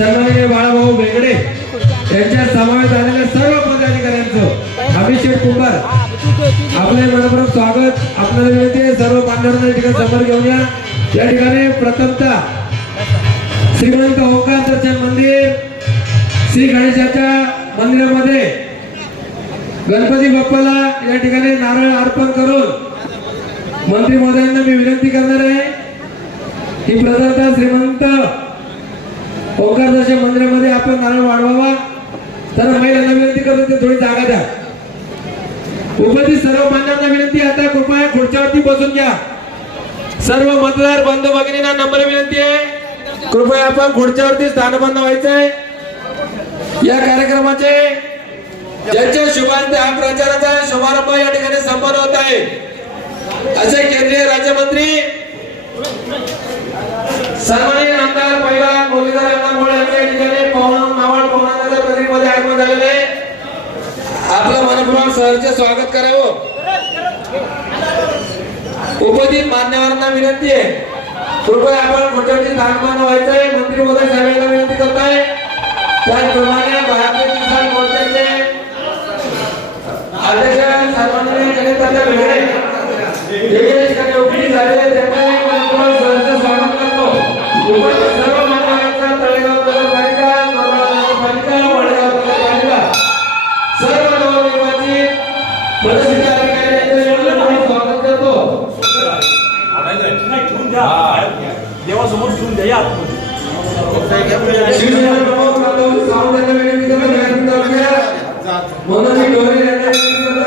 सन्माननीय बाळाभाऊ बेगडे यांच्या समावेश झालेल्या सर्व पदाधिकाऱ्यांचं अभिषेक कुंभार आपले मनपूर्वक स्वागत। आपल्याला विनंती आहे सर्व मान्यवरांना ठिकाणी समोर घेऊन या ठिकाणी प्रथमतः श्रीमंत ओंकार दर्शन मंदिर श्री गणेशाच्या मंदिरामध्ये गणपती बाप्पाला या ठिकाणी नारळ अर्पण करून मंत्री महोदयांना मी विनंती करणार आहे की प्रथमतः श्रीमंत ओंकार दर्शन मंदिरामध्ये आपण नारळ वाढवावा। तर महिलांना विनंती करतो ते थोडी जागा द्या। उपस्थित सर्व मान्यवरांना विनंती आता कृपया खुर्च्यावरती बसून घ्या। सर्व मतदार बंधू भगिनींना नम्र विनंती आहे कृपया आपण खुर्च्यावरती स्थानबद्ध व्हायचंय। या कार्यक्रमाचे ज्यांच्या शुभारंभ हा प्रचाराचा शुभारंभ या ठिकाणी संपन्न होत आहे असे केंद्रीय राज्यमंत्री सन्माननीय आमदार पहिला मुरलीधर यांना या ठिकाणी मावळ पवनानगर नगरीमध्ये आगमन झालेले आहे। आपलं मनपूर्वक सहर्ष स्वागत करावं। उपस्थित मान्यवरांना विनंती आहे कृपया आपण खुर्च्यावरती स्थानबद्ध व्हायचंय। मंत्री महोदय साहेबांना विनंती करताय त्याचप्रमाणे भारतीय किसान मोर्चाचे अध्यक्ष सन्माननीय गणेशदादा बेगडे हे ठिकाणी उपस्थित झालेले त्यांना मनपूर्वक सहर्ष स्वागत करतो। उपस्थित सर्व मान्यवरांचा तळेगाव नगरपालिका मावळ नगरपालिका वडगाव नगरपालिका सर्व नवनिर्वाचित प्रसिद्ध अधिकारी यांचे मनपूर्वक स्वागत करतो। देवासमोर ठेवून द्या या शिवसेना प्रमुख माधव सावंत यांना विनंती करतो मनोज ढोरे यांना विनंती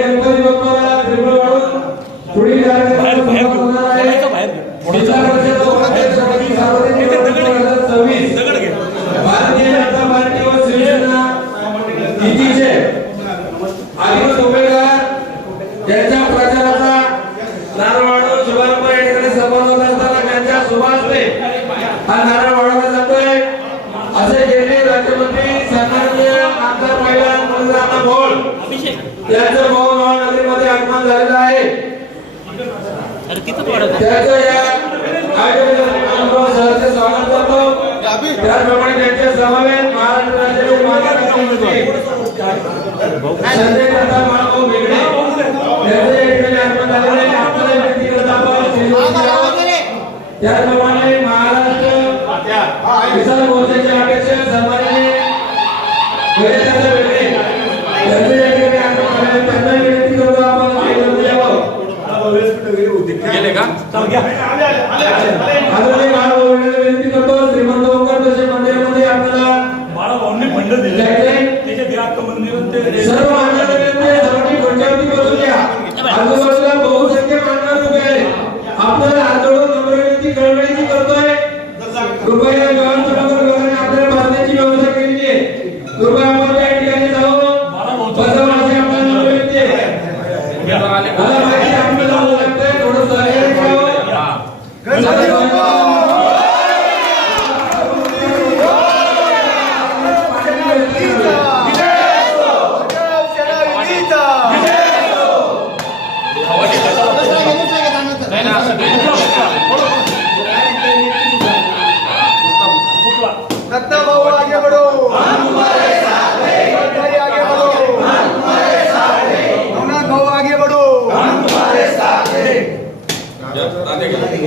गणपती बाप्पाला त्रिपुरा वाढून पुढील भारतीय जनता पार्टी व शिवसेना युतीचे आदिवासी उमेदवार त्यांच्या प्रचाराचा नारळ वाढवून शुभारंभ या ठिकाणी संपन्न होत असताना त्यांच्या शुभास्ते हा नारळ वाढवला जातोय असे केंद्रीय राज्यमंत्री सन्माननीय आमदार पहिला मुरलीधर भोळ यांचं मावळ नगरीमध्ये आगमन झालेलं आहे। त्याचं या आयोजनात सहर्ष स्वागत करतो। त्याचप्रमाणे त्यांचे समावेश महाराष्ट्र राज्याचे माजी संजय दादा बाळाभाऊ बेगडे यांचे या ठिकाणी आगमन झालेले आहे। आपल्याला विनंती करत आहोत त्याचप्रमाणे महाराष्ट्र किसान मोर्चाचे अध्यक्ष सन्माननीय गणेशदादा बेगडे यांचे या ठिकाणी आगमन झालेले आहे। त्यांना विनंती करतो आपण गेले का विनंती करतो श्रीमंत ओंकार दर्शन मंदिरामध्ये आपल्याला बाळाभाऊंनी बंड दिले त्याच्या दिराक्क मंदिर सर्व सर्वांनी खुर्च्यावरती बसून घ्या। आजूबाजूला बहुसंख्य मान्यवर उभे आहेत। आपल्याला हात जोडून नम्र विनंती कळवळीची करतोय कृपया लोकांना आपल्याला बसण्याची व्यवस्था केलेली आहे। कृपया आपण त्या ठिकाणी जाऊन बसावं अशी आपल्याला नम्र विनंती आहे। मला माहिती आपल्याला जावं लागतंय थोडं सहकार्य करावं।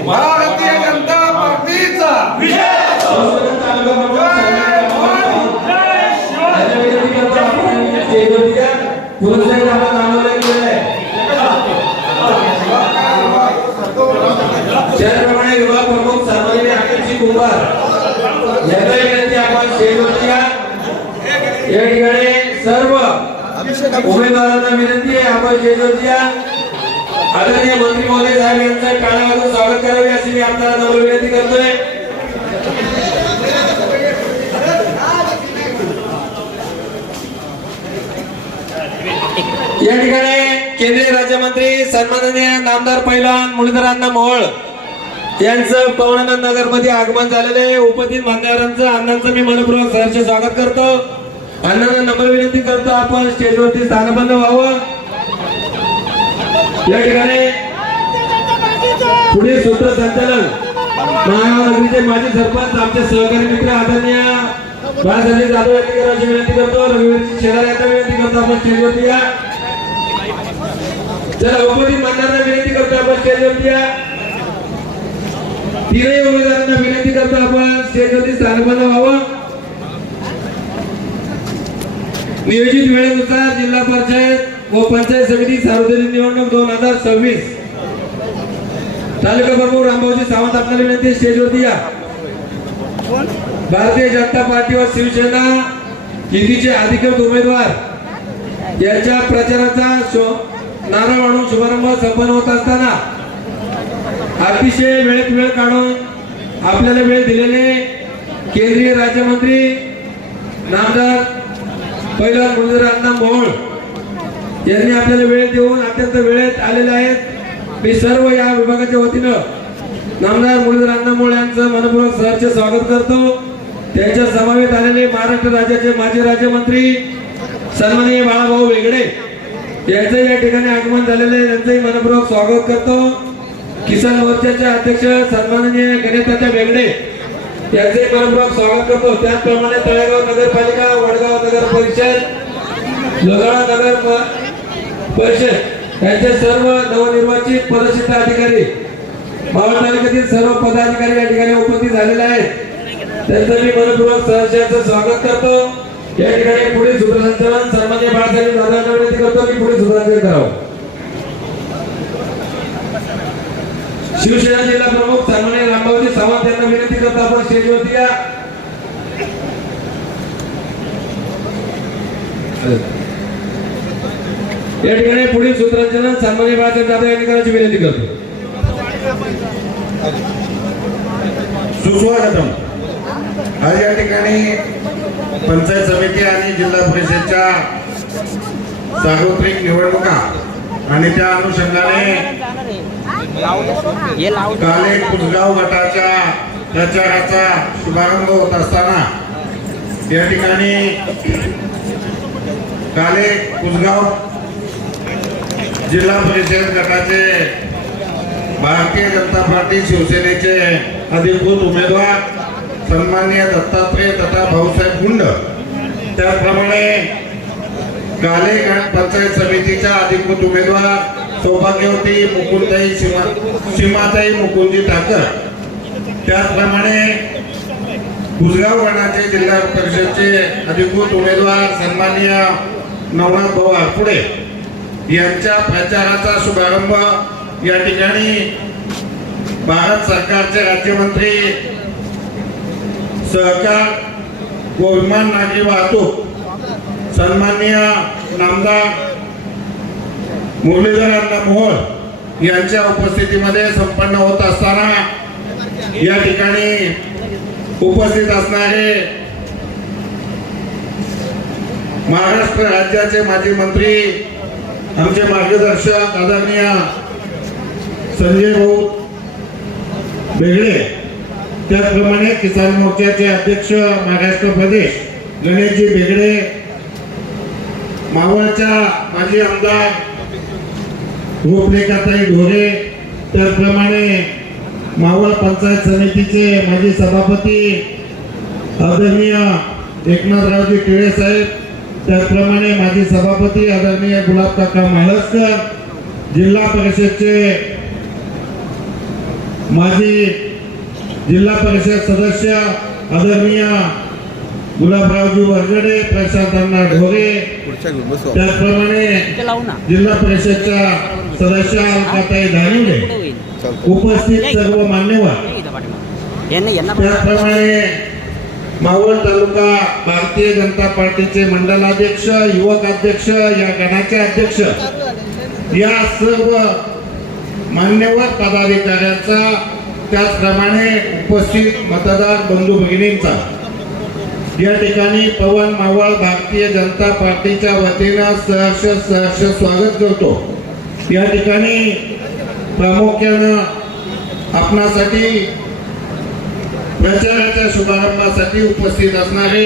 भारतीय जनता पार्टीचा त्याचप्रमाणे विभाग प्रमुख सन्माननीय अनिलजी कुंभार यांना विनंती आपण शेवटच्या या ठिकाणी सर्व उमेदवारांना विनंती आहे आपण शेवटच्या आदरणीय मंत्री महोदय साहेब यांचं टाळ्या वाजवून स्वागत करावे अशी मी आपल्याला नम्र विनंती करतोय। या ठिकाणी केंद्रीय राज्यमंत्री सन्माननीय नामदार पैलवान मुरलीधर अण्णा मोहोळ यांचं पवनानंद नगर मध्ये आगमन झालेले उपस्थित मान्यवरांचं अण्णांचं मी मनपूर्वक सहर्ष स्वागत करतो. अण्णांना नम्र विनंती करतो आपण स्टेजवरती स्थानबद्ध व्हावं. या ठिकाणी पुढे सूत्रसंचालन महानगरीचे माजी सरपंच आमचे सहकारी मित्र आदरणीय बाळासाहेब जाधव यांनी करायची विनंती करतो. रविवारची शेलार यांना विनंती करतो आपण स्टेजवरती या. चला उपस्थित मान्यवरांना विनंती करतो आपण स्टेजवरती या. तीनही उमेदवारांना विनंती करतो आपण स्टेजवरती स्थानबद्ध व्हावं. नियोजित वेळेनुसार जिल्हा परिषद व पंचायत समिती सार्वजनिक निवडणूक 2026 तालुका प्रमुख रामभाऊजी सावंत आपल्याला विनंती स्टेजवरती या. भारतीय जनता पार्टी व शिवसेना युतीचे अधिकृत उमेदवार यांच्या प्रचाराचा नारळ वाढून शुभारंभ संपन्न होत असताना अतिशय वेळेत वेळ काढून आपल्याला वेळ दिलेले केंद्रीय राज्यमंत्री नामदार पैलवान मुरलीधर अण्णा मोहोळ यांनी आपल्याला वेळ देऊन अत्यंत वेळेत आलेले आहेत. मी सर्व या विभागाच्या वतीनं नामदार मुरलीधर अण्णा मोहोळ यांचं मनपूर्वक सहर्ष स्वागत करतो. त्यांच्या समवेत आलेले महाराष्ट्र राज्याचे माजी राज्यमंत्री सन्माननीय बाळाभाऊ वेगडे यांचं या ठिकाणी आगमन झालेले त्यांचंही मनपूर्वक स्वागत करतो. किसान मोर्चाचे अध्यक्ष सन्माननीय गणेशदादा वेगडे यांचे मनपूर्वक स्वागत करतो. त्याचप्रमाणे तळेगाव नगरपालिका, वडगाव नगर परिषद, लोणावळा नगर परिषद यांचे सर्व नवनिर्वाचित पदसिद्ध अधिकारी, मावळ तालुक्यातील सर्व पदाधिकारी या ठिकाणी उपस्थित झालेले आहेत. त्यांचं मी मनपूर्वक सहर्षाचं स्वागत करतो. या ठिकाणी पुढे सूत्रसंचालन सन्माननीय बाळासाहेब जाधव यांना विनंती करतो की पुढे सूत्रसंचालन करावं. शिवसेना जिल्हा प्रमुख सन्माननीय रामभाऊजी सावंत यांना विनंती करतो आपण स्टेजवरती या. या ठिकाणी पुढील सूत्रसंचालन सन्माननीय बाळासाहेब जाधव यांनी करायची विनंती करतो. सुस्वागतम. आज या ठिकाणी पंचायत समिती आणि जिल्हा परिषदच्या सार्वत्रिक निवडणुका आणि त्या अनुषंगाने काले कुसगाव गटाच्या प्रचाराचा शुभारंभ होत असताना या ठिकाणी काले कुसगाव जिल्हा परिषद गटाचे भारतीय जनता पार्टी शिवसेनेचे अधिकृत उमेदवार सन्माननीय दत्तात्रय तथा भाऊसाहेब गुंड, त्याचप्रमाणे काले पंचायत समितीच्या अधिकृत उमेदवार सौभाग्यवती मुकुंदताई सीमाताई मुकुंदजी ठाकर, त्याचप्रमाणे कुसगाव गणाचे जिल्हा परिषदचे अधिकृत उमेदवार सन्माननीय नवनाथ भाऊ आरपुडे यांच्या प्रचाराचा शुभारंभ या ठिकाणी भारत सरकारचे राज्यमंत्री सहकार व विमान नागरी वाहतूक सन्माननीय नामदार मुरलीधर अण्णा मोहोळ यांच्या उपस्थितीमध्ये संपन्न होत असताना या ठिकाणी उपस्थित असणारे महाराष्ट्र राज्याचे माजी मंत्री आमचे मार्गदर्शक आदरणीय संजय भाऊ वेगळे, त्याचप्रमाणे किसान मोर्चाचे अध्यक्ष महाराष्ट्र प्रदेश गणेशजी वेगळे, मावळच्या माजी आमदार गोपलेखाताई ढोरे, त्याचप्रमाणे मावळ पंचायत समितीचे माजी सभापती आदरणीय एकनाथरावजी टिळे साहेब, त्याचप्रमाणे माजी सभापती आदरणीय गुलाब काका महाळस्कर, जिल्हा परिषदचे माजी जिल्हा परिषद सदस्य आदरणीय गुलाबरावजी वरगडे, प्रशांत ढोरे, त्याचप्रमाणे जिल्हा परिषदच्या सदस्य अलकाताई धानिवडे, उपस्थित सर्व मान्यवर, त्याचप्रमाणे मावळ तालुका भारतीय जनता पार्टीचे मंडलाध्यक्ष, युवक अध्यक्ष, या गणाचे अध्यक्ष, या सर्व मान्यवर पदाधिकाऱ्यांचा, त्याचप्रमाणे उपस्थित मतदार बंधू भगिनींचा या ठिकाणी पवन मावळ भारतीय जनता पार्टीच्या वतीनं सहर्ष स्वागत करतो. या ठिकाणी प्रामुख्यानं आपणासाठी प्रचाराच्या शुभारंभासाठी उपस्थित असणारे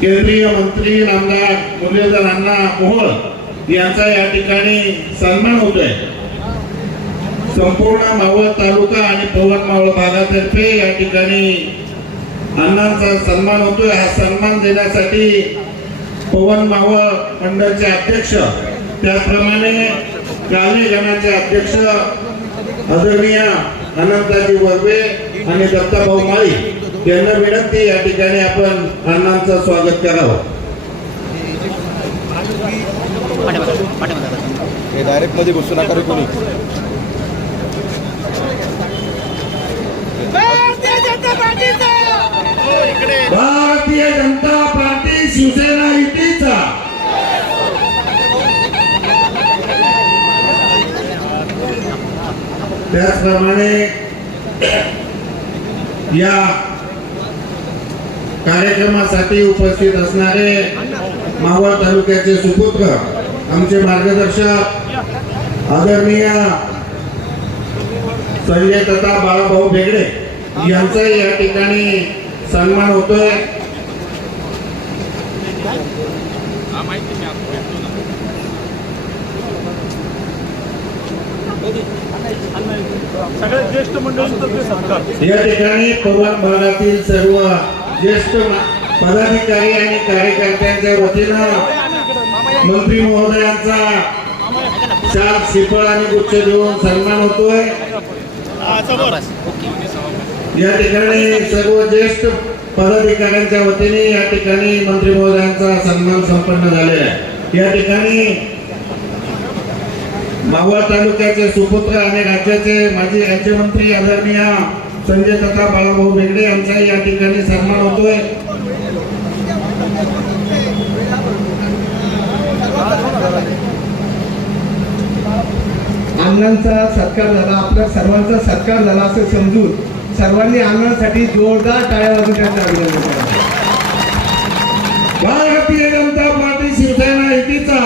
केंद्रीय मंत्री नामदार मुरलीधर अण्णा मोहोळ यांचा या ठिकाणी सन्मान होतोय. संपूर्ण मावळ तालुका आणि पवन मावळ भागातर्फे या ठिकाणी अण्णांचा सन्मान होतोय. हा सन्मान देण्यासाठी पवन मावळ मंडळचे अध्यक्ष त्याचप्रमाणे काले गणाचे अध्यक्ष आदरणीय अनंताजी वर्वे आणि दत्ताभाऊ माळी यांना विनंती या ठिकाणी आपण अण्णांचं स्वागत करावं. डायरेक्ट मध्ये घुसू नका रे कोणी. भारतीय जनता पार्टी शिवसेना युतीचा त्याचप्रमाणे या कार्यक्रमासाठी उपस्थित असणारे मावळ तालुक्याचे सुपुत्र आमचे मार्गदर्शक आदरणीय संजय तथा बाळाभाऊ बेगडे यांचाही या ठिकाणी सन्मान होतोय. सगळ्यात ज्येष्ठ मंडळींतर्फे सत्कार. या ठिकाणी पवन भागातील सर्व ज्येष्ठ पदाधिकारी आणि कार्यकर्त्यांच्या वतीनं मंत्री महोदयांचा शाल श्रीफळ आणि गुच्छ देऊन सन्मान होतोय. या ठिकाणी सर्व ज्येष्ठ पदाधिकाऱ्यांच्या वतीने या ठिकाणी मंत्री महोदयांचा सन्मान संपन्न झालेला आहे. या ठिकाणी मावळ तालुक्याचे सुपुत्र आणि राज्याचे माजी राज्यमंत्री आदरणीय संजय तथा बाळाभाऊ बेगडे यांचाही या ठिकाणी सन्मान होतोय. अण्णांचा सत्कार झाला, आपल्या सर्वांचा सत्कार झाला असं समजून सर्वांनी अण्णांसाठी जोरदार टाळ्या वाजवून त्यांचं अभिनंदन करा. भारतीय जनता पार्टी शिवसेना युतीचा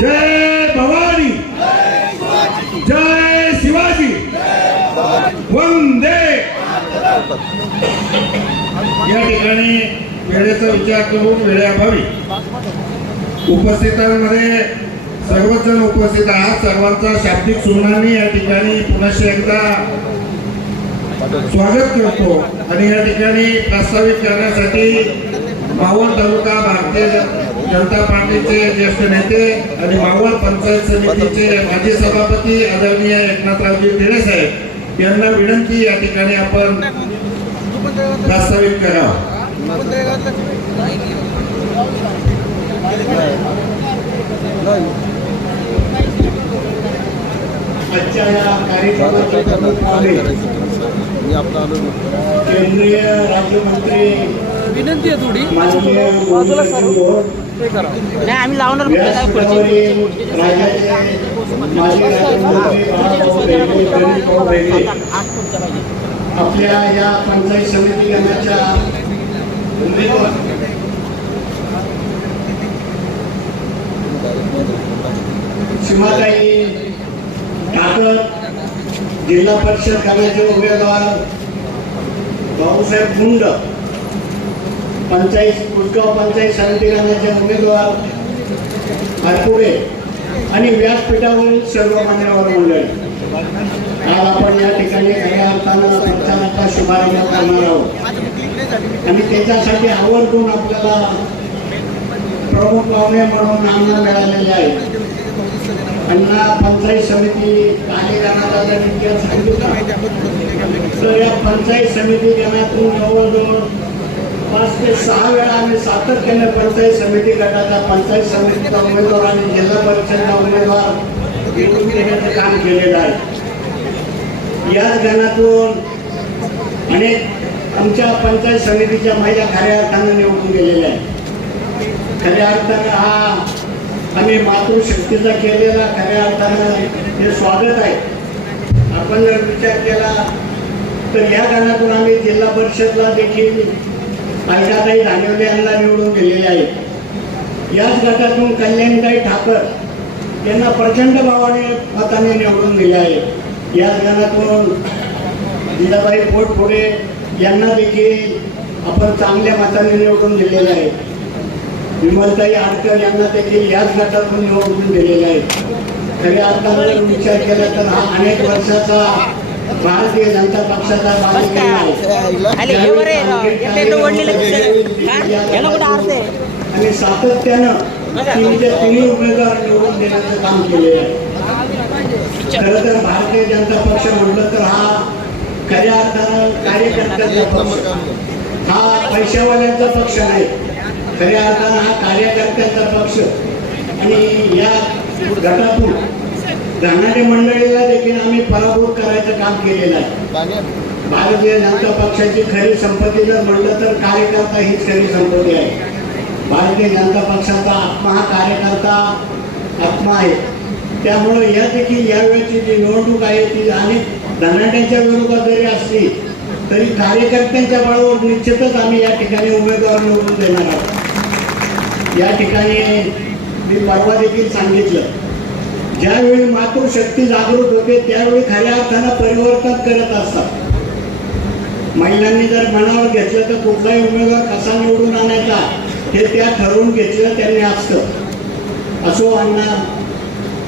जय भवानी, जय शिवाजी, वंदे. या ठिकाणी वेळेचा विचार करून वेळेअभावी उपस्थितांमध्ये सर्वच जण उपस्थित आहात. सर्वांचा शाब्दिक सुमनांनी या ठिकाणी पुनश्च एकदा स्वागत करतो आणि या ठिकाणी प्रस्तावित करण्यासाठी मावळ तालुका भारतीय जनता पार्टीचे ज्येष्ठ नेते आणि मावळ पंचायत समितीचे माजी सभापती आदरणीय एकनाथरावजी टिळे साहेब यांना विनंती या ठिकाणी आपण प्रस्तावित करावं. आजच्या या कार्यक्रमाचे प्रमुख पाहुणे केंद्रीय राज्यमंत्री विनंती आहे थोडी माननीय बाजूला सारून मोहोळ, ते करा. नाही आम्ही लावणार व्यासपीठावरील राज्याचे माजी राज्यमंत्री बाळाभाऊ बेगडे, गणेशभाऊ बेगडे आपल्या या पंचायत समिती गणाच्या उमेदवार सीमाताई ठाकर, जिल्हा परिषद गणाचे उमेदवार भाऊसाहेब मुंड, कुसगाव पंचायत समिती गणाचे उमेदवार आरपुडे आणि व्यासपीठावरील सर्व मान्यवर मंडळी, आज आपण या ठिकाणी खऱ्या अर्थानं प्रचाराचा शुभारंभ करणार आहोत आणि त्याच्यासाठी आवर्जून आपल्याला प्रमुख पाहुणे म्हणून नामना मिळालेले आहे. अण्णा पंचायत समिती काही गणाचा जर इतिहास सांगितला तर या पंचायत समिती गणातून जवळजवळ 5 ते 6 वेळा आम्ही सातत्याने पंचायत समिती गटाचा पंचायत समितीचा उमेदवार आणि जिल्हा परिषदचा उमेदवार निवडून देण्याचं काम केलेलं आहे. याच गणातून अनेक आमच्या पंचायत समितीच्या महिला खऱ्या अर्थानं निवडून गेलेल्या आहेत. खऱ्या अर्थानं हा आम्ही मातृशक्तीचा केलेला खऱ्या अर्थानं हे स्वागत आहे. आपण जर विचार केला तर या गणातून आम्ही जिल्हा परिषदला देखील अलकाताई धानिवले यांना निवडून दिलेले आहेत. याच गटातून कल्याणताई ठाकर यांना प्रचंड भावाने मताने निवडून दिले आहे. याच गणातून जिजाबाई पोटपुरे यांना देखील आपण चांगल्या मताने निवडून दिलेले आहे. विमलताई आडकर यांना देखील याच गटातून निवडून दिलेले आहे. खऱ्या अर्थाने जर विचार केला तर हा अनेक वर्षाचा भारतीय जनता पक्षाचा बालेकिल्ला अरे हे बरं आहे, येते तो वडलेलं दिसतंय. हा? याला कुठं अर्थ आहे? आणि सातत्यानं तिन्ही उमेदवार निवडून देण्याचं काम केलेलं आहे. खरं तर भारतीय जनता पक्ष म्हटलं तर हा खऱ्या अर्थानं कार्यकर्त्यांचा पक्ष, हा पैशावाल्यांचा पक्ष नाही. खऱ्या अर्थानं हा कार्यकर्त्यांचा पक्ष. आणि या गटातून धनाढ्य मंडळीला देखील आम्ही पराभूत करायचं काम केलेलं आहे. भारतीय जनता पक्षाची खरी संपत्ती जर म्हणलं तर कार्यकर्ता हीच खरी संपत्ती आहे. भारतीय जनता पक्षाचा आत्मा हा कार्यकर्ता आत्मा आहे. त्यामुळे या देखील यावेळेची जी निवडणूक आहे ती अनेक धनाढ्यांच्या विरोधात जरी असली तरी कार्यकर्त्यांच्या बळावर निश्चितच आम्ही या ठिकाणी उमेदवार निवडून देणार आहोत. या ठिकाणी मी परवा देखील सांगितलं, ज्यावेळी मातृशक्ती जागृत होते त्यावेळी खऱ्या अर्थानं परिवर्तन करत असतात. महिलांनी जर मनावर घेतलं तर कुठलाही उमेदवार कसा निवडून आणायचा हे त्या ठरवून घेतलं त्यांनी असतं. असो अण्णा,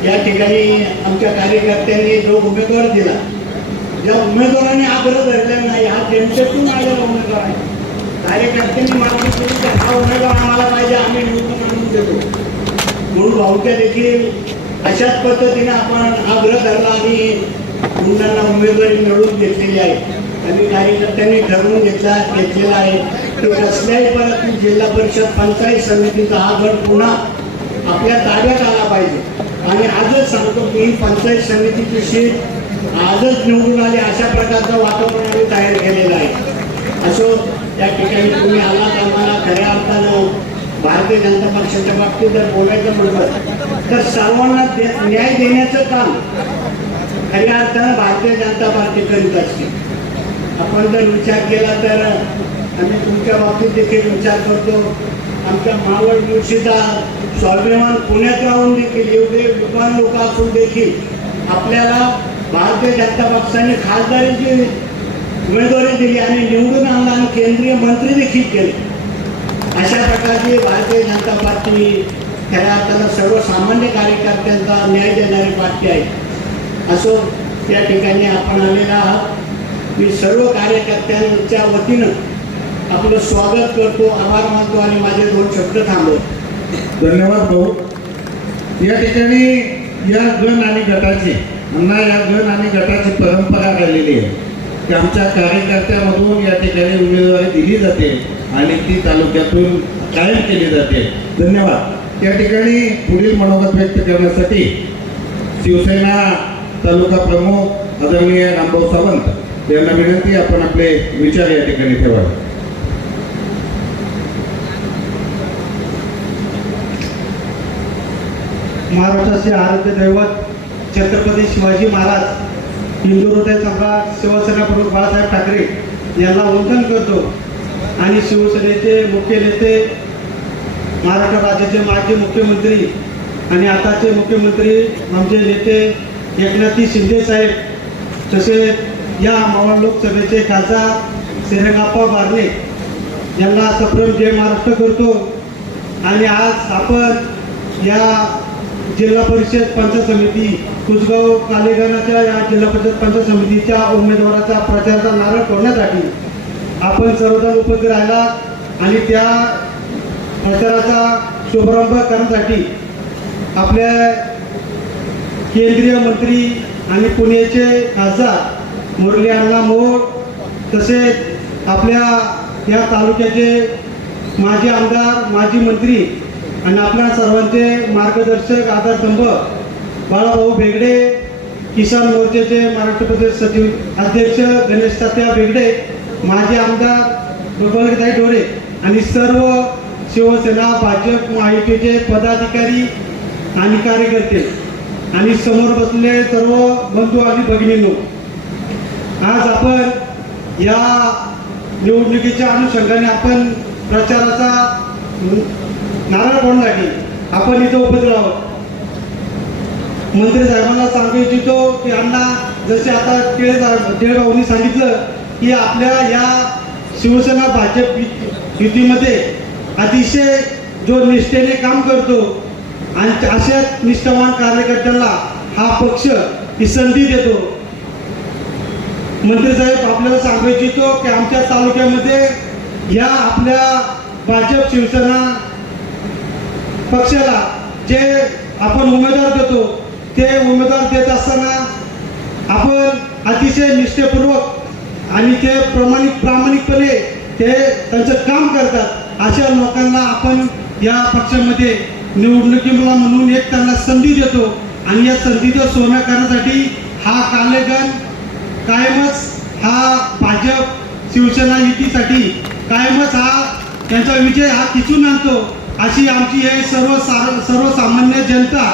या ठिकाणी आमच्या कार्यकर्त्यांनी जो उमेदवार दिला, ज्या उमेदवाराने आग्रह धरला नाही, हा जनतेतून आलेला उमेदवार आहे. कार्यकर्त्यांनी मागणी केली की हा उमेदवार आम्हाला पाहिजे, आम्ही निवडून आणून देतो. म्हणून भाऊच्या देखील अशाच पद्धतीने आपण आग्रह धरला आणि मुलांना उमेदवारी मिळवून घेतलेली आहे. आणि कार्यकर्त्यांनी ठरवून घेतलेला आहे की कसल्याही परत जिल्हा परिषद पंचायत समितीचा हा गट पुन्हा आपल्या ताब्यात आला पाहिजे. आणि आजच सांगतो की ही पंचायत समितीची सीट आजच निवडून आली अशा प्रकारचं वातावरण आम्ही तयार केलेलं आहे. असो या ठिकाणी तुम्ही आलात, आम्हाला खऱ्या अर्थानं भारतीय जनता पक्षाच्या बाबतीत जर बोलायचं म्हटलं तर सर्वांना न्याय देण्याचं काम खऱ्या अर्थानं भारतीय जनता पार्टी करीत असते. आपण जर विचार केला तर आम्ही तुमच्या बाबतीत देखील विचार करतो. आमच्या मावळ मुळशीचा स्वाभिमान पुण्यात राहून देखील एवढे विद्वान लोक असून देखील आपल्याला भारतीय जनता पक्षाने खासदारीची उमेदवारी दिली आणि निवडून आणला आणि केंद्रीय मंत्री देखील केले. अशा प्रकारची भारतीय जनता पार्टी खऱ्या अर्थानं सर्वसामान्य कार्यकर्त्यांचा न्याय देणारी पार्टी आहे. असो त्या ठिकाणी आपण आलेला आहात. मी सर्व कार्यकर्त्यांच्या वतीनं आपलं स्वागत करतो, आभार मानतो आणि माझे 2 शब्द थांबवतो. धन्यवाद भाऊ. या ठिकाणी या गण आणि गटाची अण्णा या गण आणि गटाची परंपरा राहिलेली आहे की आमच्या कार्यकर्त्यामधून या ठिकाणी उमेदवारी दिली जाते आणि ती तालुक्यातून कायम केली जाते. धन्यवाद. या ठिकाणी पुढील मनोगत व्यक्त करण्यासाठी शिवसेना तालुका प्रमुख आदरणीय रामभाऊ सावंत यांना विनंती, आपण आपले विचार या ठिकाणी ठेवावे. महाराष्ट्राचे आराध्य दैवत छत्रपती शिवाजी महाराज, हिंदू हृदय सम्राट शिवसेना प्रमुख बाळासाहेब ठाकरे यांना वंदन करतो. आणि शिवसेनेचे मुख्य नेते, महाराष्ट्र राज्याचे माजी मुख्यमंत्री आणि आताचे मुख्यमंत्री आमचे नेते एकनाथजी शिंदे साहेब, तसेच या मावळ लोकसभेचे खासदार श्रीरंगाप्पा बारणे यांना सप्रेम जय महाराष्ट्र करतो. आणि आज आपण या जिल्हा परिषद पंचायत समिती कुसगाव कालेगानाच्या या जिल्हा परिषद पंचायत समितीच्या उमेदवाराचा प्रचाराचा नारळ फोडण्यासाठी आपण सर्वजण उपस्थित राहिला आणि त्या प्रचाराचा शुभारंभ करण्यासाठी आपल्या केंद्रीय मंत्री आणि पुण्याचे खासदार मुरली अण्णा मोहोळ, तसेच आपल्या या तालुक्याचे माजी आमदार, माजी मंत्री आणि आपल्या सर्वांचे मार्गदर्शक आधारस्तंभ बाळाभाऊ बेगडे, किसान मोर्चाचे महाराष्ट्र प्रदेश सचिव अध्यक्ष गणेश तात्या बेगडे, माजी आमदार गोपालताई ढोरे आणि सर्व शिवसेना भाजप महायुतीचे पदाधिकारी आणि कार्यकर्ते आणि समोर बसलेले सर्व बंधू आणि भगिनींनो, आज आपण या निवडणुकीच्या अनुषंगाने आपण प्रचाराचा नारळ फोडण्यासाठी आपण इथं उपस्थित आहोत. मंत्री साहेबांना सांगू इच्छितो की अण्णा, जसे आता टिळेभाऊंनी सांगितलं की आपल्या या शिवसेना भाजप युतीमध्ये अतिशय जो निष्ठेने काम करतो आणि अशा निष्ठावान कार्यकर्त्यांना हा पक्ष ही संधी देतो. मंत्री साहेब, आपल्याला सांगू इच्छितो की आमच्या तालुक्यामध्ये या आपल्या भाजप शिवसेना पक्षाला जे आपण उमेदवार देतो ते उमेदवार देत असताना आपण अतिशय निष्ठेपूर्वक आणि ते प्रामाणिकपणे ते त्यांचं काम करतात. अशा लोकांना आपण या पक्षामध्ये निवडणुकीला म्हणून एक त्यांना संधी देतो आणि या संधीचं सोनं करण्यासाठी हा कालेगण कायमच हा भाजप शिवसेना युतीसाठी कायमच हा त्यांचा विजय हा खिचून आणतो. अशी आमची हे सर्वसामान्य जनता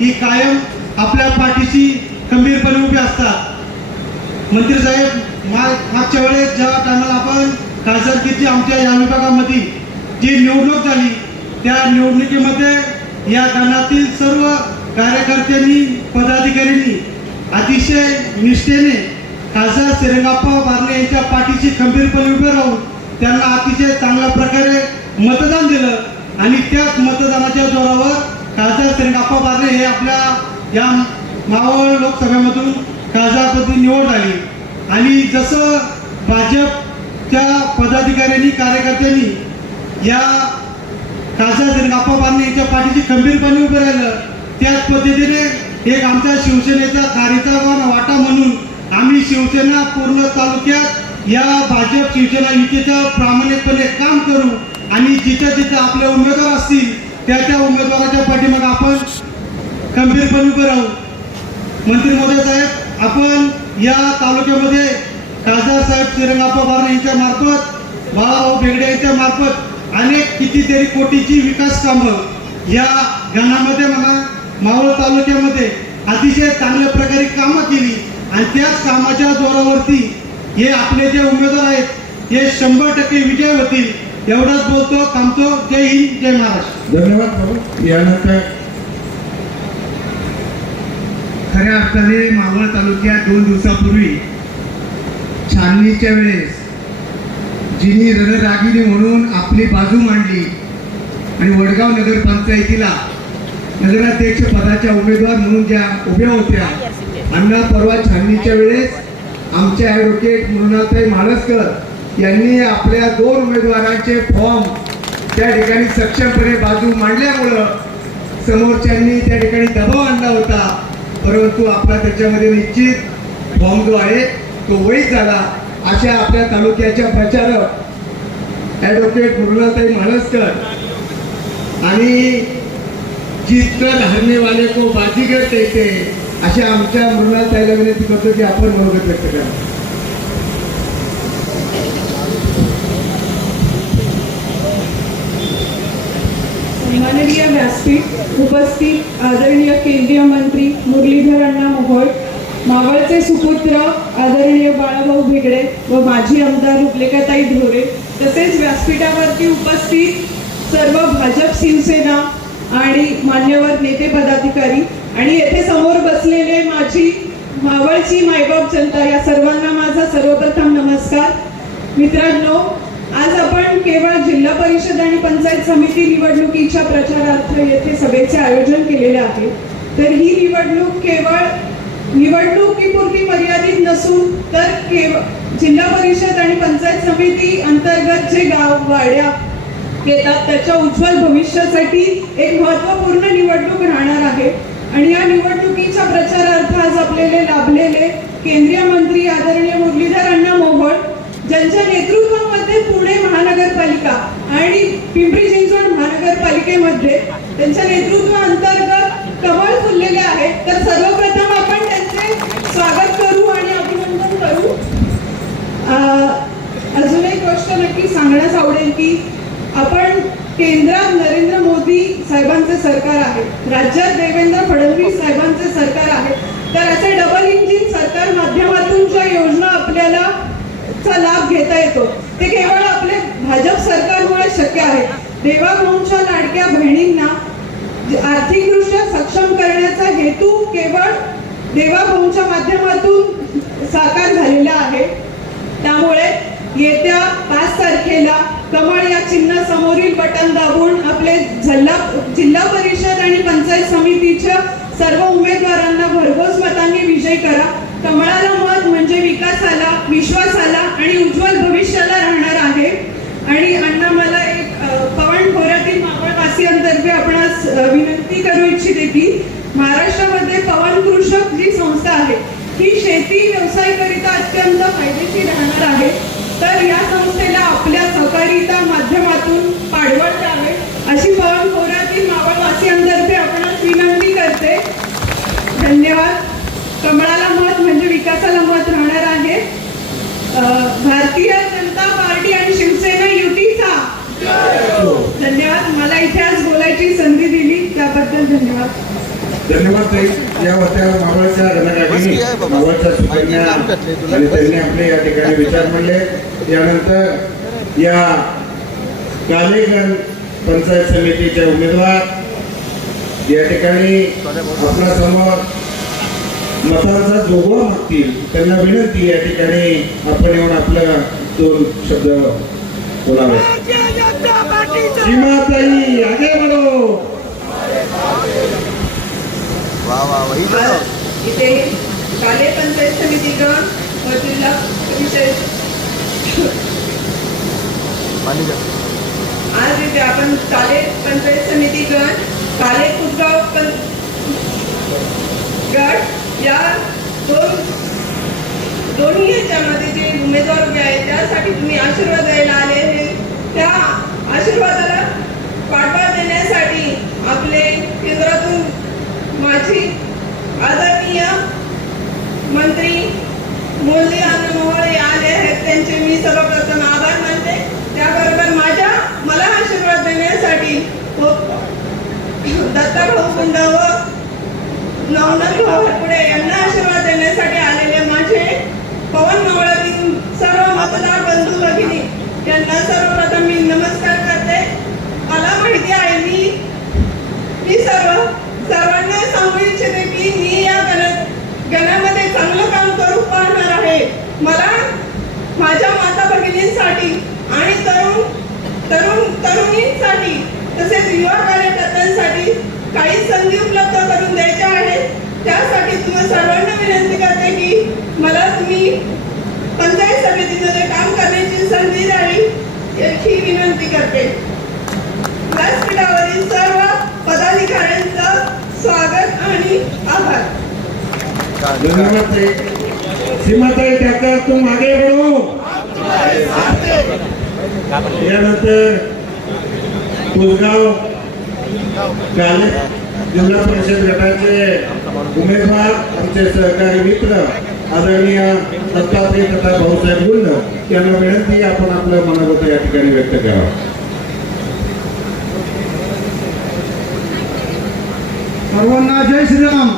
ही कायम आपल्या पाठीशी खंबीरपणे उभी असतात. मंत्री साहेब, मागच्या वेळेस ज्या टायमाला आपण खासदारकीची आमच्या या विभागामध्ये जी निवडणूक झाली त्या निवडणुकीमध्ये या गणातील सर्व कार्यकर्त्यांनी पदाधिकाऱ्यांनी अतिशय निष्ठेने खासदार श्रीरंगाप्पा बारणे यांच्या पाठीशी खंबीरपणे उभे राहून त्यांना अतिशय चांगल्या प्रकारे मतदान दिलं आणि त्याच मतदानाच्या जोरावर खासदार श्रीरंगाप्पा बारणे हे आपल्या या मावळ लोकसभेमधून खासदारपदी निवड झाली. आणि जसं भाजपच्या पदाधिकाऱ्यांनी कार्यकर्त्यांनी या खासदार श्रीरंगाप्पा बारणे यांच्या पाठीशी खंबीरपणे उभे राहिलं, त्याच पद्धतीने एक आमच्या शिवसेनेचा कार्यचा वाटा म्हणून आम्ही शिवसेना पूर्ण तालुक्यात या भाजप शिवसेना युतीचं प्रामाणिकपणे काम करू आणि जिथं जिथं आपले उमेदवार असतील त्या उमेदवाराच्या पाठीमागे आपण खंबीरपणे उभे राहू. मंत्री महोदय साहेब, आपण या तालुक्यामध्ये खासदार साहेब श्रीरंगाप्पा बारणे यांच्या मार्फत, बाळाभाऊ बेगडे यांच्या मार्फत अनेक कितीतरी कोटीची विकास कामं या गणामध्ये म्हणा मावळ तालुक्यामध्ये अतिशय चांगल्या प्रकारे कामं केली आणि त्याच कामाच्या जोरावरती हे आपले जे उमेदवार आहेत हे 100% विजय होतील. एवढंच बोलतो, थांबतो. जय हिंद, जय महाराष्ट्र. धन्यवाद भाऊ. यानंतर खऱ्या अर्थाने मावळ तालुक्यात 2 दिवसापूर्वी छाननीच्या वेळेस जिनी रणरागिणी म्हणून आपली बाजू मांडली आणि वडगाव नगरपंचायतीला नगराध्यक्ष पदाच्या उमेदवार म्हणून ज्या उभ्या होत्या, अण्णा परवा छाननीच्या वेळेस आमच्या ॲडव्होकेट मृणालताई म्हाळसकर यांनी आपल्या 2 उमेदवारांचे फॉर्म त्या ठिकाणी सक्षमपणे बाजू मांडल्यामुळं समोरच्यांनी त्या ठिकाणी दबाव आणला होता, परंतु आपला त्याच्यामध्ये निश्चित फॉर्म जो आहे तो वैध झाला. अशा आपल्या तालुक्याच्या प्रचारक ॲडव्होकेट मृणालताई म्हाळसकर आणि जीतकर हारने वाले को बाजीगर कहते अशा आमच्या मृणालताईला विनंती करतो की आपण मनोगत व्यक्त करा. माननीय व्यासपीठ, उपस्थित आदरणीय केंद्रीय मंत्री मुरलीधर अण्णा मोहोळ, मावळचे सुपुत्र आदरणीय बाळाभाऊ बेगडे व माजी आमदार रुपलेखाताई ढोरे, तसेच व्यासपीठावरती उपस्थित सर्व भाजप शिवसेना आणि मान्यवर नेते पदाधिकारी आणि येथे समोर बसलेले माझी मावळची मायबाप जनता, या सर्वांना माझा सर्वप्रथम नमस्कार. मित्रांनो, आज आपण केवळ जिल्हा परिषद आणि पंचायत समिती निवडणुकीच्या प्रचारार्थ येथे सभेचे आयोजन केलेले आहे. तर ही निवडणूक केवळ निवडणुकीपुरती मर्यादित नसून तर जिल्हा परिषद आणि पंचायत समिती अंतर्गत जे गाव वाड्या येतात त्याच्या उज्ज्वल भविष्यासाठी एक महत्त्वपूर्ण निवडणूक राहणार आहे. आणि या निवडणुकीच्या प्रचारार्थ आज आपल्याला लाभलेले केंद्रीय मंत्री आदरणीय मुरलीधर अण्णा मोहोळ, ज्यांच्या नेतृत्वामध्ये पुणे महानगरपालिका आणि पिंपरी चिंचवड महानगरपालिकेमध्ये त्यांच्या नेतृत्वाअंतर्गत कमळ फुललेले आहे. तर सर्वप्रथम आपण त्यांचे स्वागत करू आणि अभिनंदन करू. अजून एक गोष्ट नक्की सांगण्यास आवडेल की आपण केंद्रात नरेंद्र मोदी साहेबांचे सरकार आहे, राज्यात देवेंद्र फडणवीस साहेबांचे सरकार आहे. तर असे डबल इंजिन सरकार माध्यमातून ज्या योजना आपल्याला चा लाभ घेता येतो ते केवळ आपले भाजप सरकारमुळे शक्य आहे. देवाभाऊंच्या लाडक्या बहिणींना आर्थिकदृष्ट्या सक्षम करण्याचा हेतू केवळ देवाभाऊंच्या माध्यमातून साकार झालेला आहे. त्यामुळे येत्या 5 तारखेला कमळ या चिन्ह समोरील बटन दाबून आपले जिल्हा परिषद आणि पंचायत समितीच्या सर्व उमेदवारांना भरघोस मतांनी विजयी करा. कमळाला मत म्हणजे विकासाला, विश्वासाला आणि उज्ज्वल भविष्याला राहणार आहे. आणि अण्णा, मला एक पवन खोऱ्यातील मावळवासियांतर्फे आपणास विनंती करू इच्छिते की महाराष्ट्रामध्ये पवन कृषक जी संस्था आहे ही शेती व्यवसायाकरिता अत्यंत फायदेशीर राहणार आहे. तर या संस्थेला आपल्या सहकारिता माध्यमातून पाठबळ द्यावे अशी पवन खोऱ्यातील मावळवासियांतर्फे आपणास विनंती करते. धन्यवाद. कमळाला मत म्हणजे विकासाला मत राहणार आहे. भारतीय जनता पार्टी आणि शिवसेना युतीचा धन्यवाद. मला इथे आज बोलायची संधी दिली त्याबद्दल धन्यवाद. धन्यवाद ताई. या होत्या मावळच्या रणगागिनी, मावळच्या सुकन्या, आणि त्यांनी आपले या ठिकाणी विचार मांडले. यानंतर या कालेगण पंचायत समितीचे उमेदवार या ठिकाणी आपल्या समोर मतांचा जोगवा मागतील. त्यांना विनंती या ठिकाणी आपण येऊन आपलं 2 शब्द बोलावे. सीमाताई आगे बढ़ो. इथे काले पंचायत समिती गण व जिल्हा परिषद आज इथे आपण काले पंचायत समिती गण, काले कुसगाव गट या दोन्ही याच्यामध्ये जे उमेदवार उभे आहेत त्यासाठी तुम्ही आशीर्वाद द्यायला आले हे त्या आशीर्वादाला पाठबळ देण्यासाठी आपले केंद्रातून माझी आदरणीय मंत्री मुरली मोहोळ आले आहेत. त्यांचे मी सर्वप्रथम आभार मानते. त्याबरोबर मला आशीर्वाद देण्यासाठी दत्ताभाऊ कुंड व नवनाथ भाऊ हरपुडे यांना आशीर्वाद देण्यासाठी आलेले माझे पवन मावळातील सर्व मतदार बंधू भगिनी यांना सर्वप्रथम मी नमस्कार करते. मला माहिती आहे मी सर्वांना सांगू इच्छिते की मी या गणामध्ये चांगलं काम करू पाहणार आहे. मला माझ्या माता भगिनींसाठी आणि तरुणींसाठी तसेच युवा कार्यकर्त्यांसाठी काही संधी उपलब्ध करून द्यायच्या आहेत. त्यासाठी तुम्हाला सर्वांना विनंती करते की मला तुम्ही पंचायत समितीमध्ये काम करण्याची संधी द्यावी याची विनंती करते. व्यासपीठावरील सर्व पदाधिकाऱ्यांचं स्वागत आणि आभार. धन्यवाद ताई. सीमाताई ठाकर तुम आगे बढ़ो. यानंतर कुसगाव काले जिल्हा परिषद गटाचे उमेदवार आमचे सहकारी मित्र आदरणीय दत्तात्रय तथा भाऊसाहेब गुंड यांना विनंती आपण आपलं मनोगत या ठिकाणी व्यक्त करावं. सर्वांना जय श्रीराम.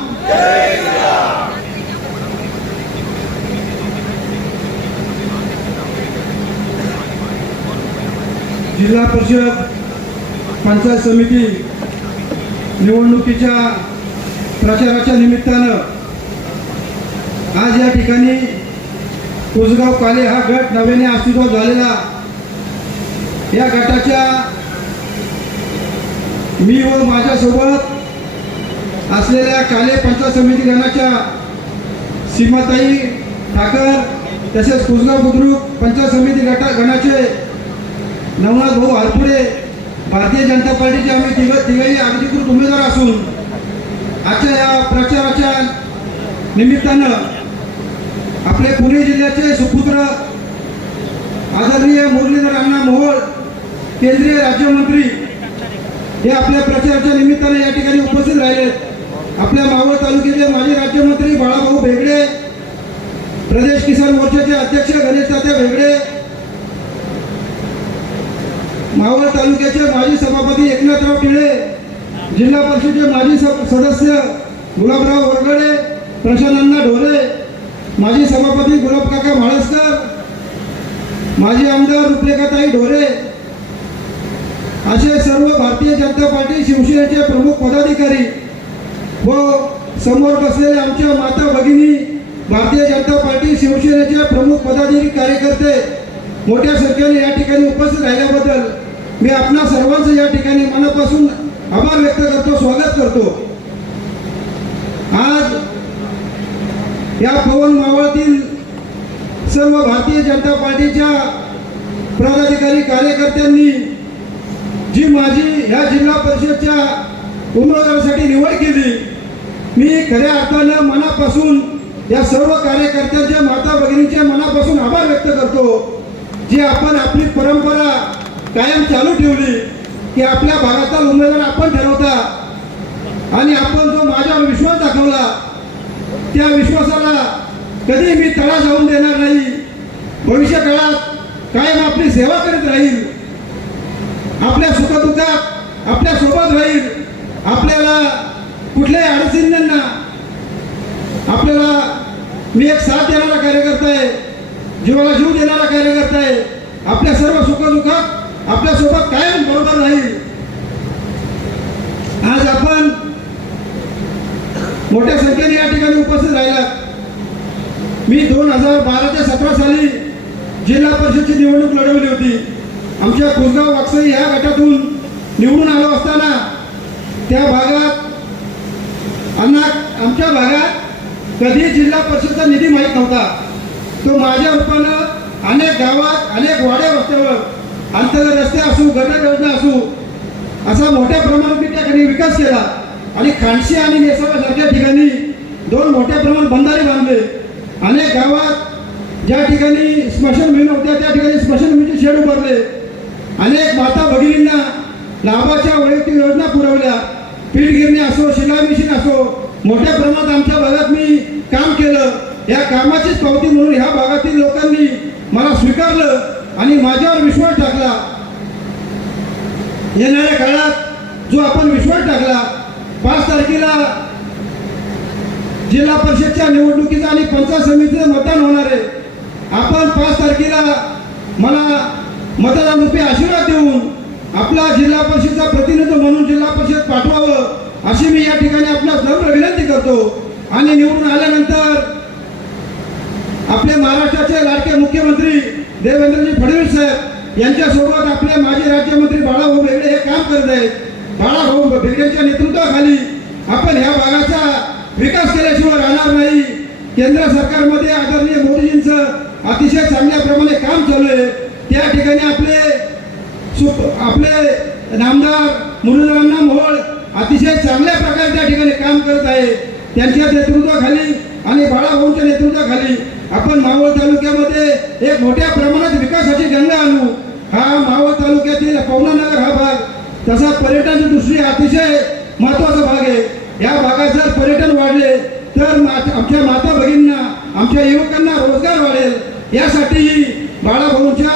जिल्हा परिषद पंचायत समिती निवडणुकीच्या प्रचाराच्या निमित्तानं आज या ठिकाणी कुसगाव काले हा गट नव्याने अस्तित्वात झालेला या गटाच्या मी व माझ्यासोबत असलेल्या काले पंचायत समिती गणाच्या सीमाताई ठाकर तसेच कुसगाव बुद्रुक पंचायत समिती गणाचे नवनाथ भाऊ हरपुडे भारतीय जनता पार्टीचे आम्ही तिघही अधिकृत उमेदवार असून आजच्या या प्रचाराच्या निमित्तानं आपले पुणे जिल्ह्याचे सुपुत्र आदरणीय मुरलीधर अण्णा मोहोळ केंद्रीय राज्यमंत्री हे आपल्या प्रचाराच्या निमित्ताने या ठिकाणी उपस्थित राहिले. आपल्या मावळ तालुक्याचे माजी राज्यमंत्री बाळाभाऊ भेगडे, प्रदेश किसान मोर्चाचे अध्यक्ष गणेश तात्या भेगडे, मावळ तालुक्याचे माजी सभापती एकनाथराव टिळे, जिल्हा परिषदेचे माजी सदस्य गुलाबराव वरगडे, प्रशांत ढोरे, माजी सभापती गुलाबकाका म्हाळसकर, माजी आमदार रुपरेखाताई ढोरे असे सर्व भारतीय जनता पार्टी शिवसेनेचे प्रमुख पदाधिकारी व समोर बसलेले आमच्या माता भगिनी भारतीय जनता पार्टी शिवसेनेचे प्रमुख पदाधिकारी कार्यकर्ते मोठ्या संख्येने या ठिकाणी उपस्थित राहिल्याबद्दल मी आपणा सर्वांचं या ठिकाणी मनापासून आभार व्यक्त करतो, स्वागत करतो. आज या पवन मावळतील सर्व भारतीय जनता पार्टीच्या पदाधिकारी कार्यकर्त्यांनी जी माझी ह्या जिल्हा परिषदच्या उमेदवारासाठी निवड केली, मी खऱ्या अर्थानं मनापासून या सर्व कार्यकर्त्यांच्या माता भगिनींचे मनापासून आभार व्यक्त करतो. जी आपण आपली परंपरा कायम चालू ठेवली की आपल्या भागातील उमेदवार आपण ठरवता आणि आपण जो माझ्यावर विश्वास दाखवला त्या विश्वासाला कधी मी तडा जाऊन देणार नाही. भविष्य काळात कायम आपली सेवा करीत राहील, आपल्या सुखदुःखात आपल्या सोबत राहील. आपल्याला कुठल्याही अडचणींना आपल्याला मी एक साथ देणारा कार्यकर्ता आहे, जीवाला जीव देणारा कार्यकर्ता आहे. आपल्या सर्व सुखदुःखात आपल्या सोबत कायम बरोबर राहील. आज आपण मोठ्या संख्येने या ठिकाणी उपस्थित राहिलात. मी 2012 ते 17 साली जिल्हा परिषदची निवडणूक लढवली होती. आमच्या कुसगाव वाकसई ह्या गटातून निवडून आलो असताना त्या भागात आमच्या भागात कधी जिल्हा परिषदचा निधी माहीत नव्हता. तो माझ्या रूपानं अनेक गावात अनेक वाड्या रस्त्यावर अंतर्गत रस्ते असू, गटर योजना असू, असा मोठ्या प्रमाणात मी त्या ठिकाणी विकास केला आणि खांडशी आणि नेसाव्यासारख्या ठिकाणी 2 मोठ्या प्रमाणात बंधारे बांधले. अनेक गावात ज्या ठिकाणी स्मशानभूमी नव्हत्या त्या ठिकाणी स्मशानभूमीचे शेड उभारले. अनेक माता भगिनींना लाभाच्या वैयक्तिक योजना पुरवल्या. पीठ गिरणी असो, शिलाई मशीन असो, मोठ्या प्रमाणात आमच्या भागात मी काम केलं. या कामाचीच पावती म्हणून ह्या भागातील लोकांनी मला स्वीकारलं आणि माझ्यावर विश्वास टाकला. येणाऱ्या काळात जो आपण विश्वास टाकला, 5 तारखेला जिल्हा परिषदच्या निवडणुकीचं आणि पंचायत समितीचं मतदान होणार आहे. आपण 5 तारखेला मला मतदान रूपी आशीर्वाद देऊन आपला जिल्हा परिषदचा प्रतिनिधी म्हणून जिल्हा परिषद पाठवावं अशी मी या ठिकाणी आपणास नम्र विनंती करतो. आणि निवडून आल्यानंतर आपले महाराष्ट्राचे लाडके मुख्यमंत्री देवेंद्रजी फडणवीस साहेब यांच्यासोबत आपले माजी राज्यमंत्री बाळाभाऊ भेगडे हे काम करत आहेत. बाळाभाऊ भेगडेंच्या नेतृत्वाखाली आपण ह्या भागाचा विकास केल्याशिवाय राहणार नाही. केंद्र सरकारमध्ये आदरणीय मोदीजींचं अतिशय चांगल्या प्रमाणे काम चालू आहे. त्या ठिकाणी आपले नामदार मुरलीधरांना मोहोळ अतिशय चांगल्या प्रकारे त्या ठिकाणी काम करत आहे. त्यांच्या नेतृत्वाखाली आणि बाळाभाऊंच्या नेतृत्वाखाली आपण मावळ तालुक्यामध्ये एक मोठ्या प्रमाणात विकासाची गंगा आणू. हा मावळ तालुक्यातील पवनानगर हा भाग तसा पर्यटनाच्या दृष्टीने अतिशय महत्त्वाचा भाग आहे. या भागात जर पर्यटन वाढले तर आमच्या माता भगिनींना, आमच्या युवकांना रोजगार वाढेल. यासाठी बाळाभाऊंच्या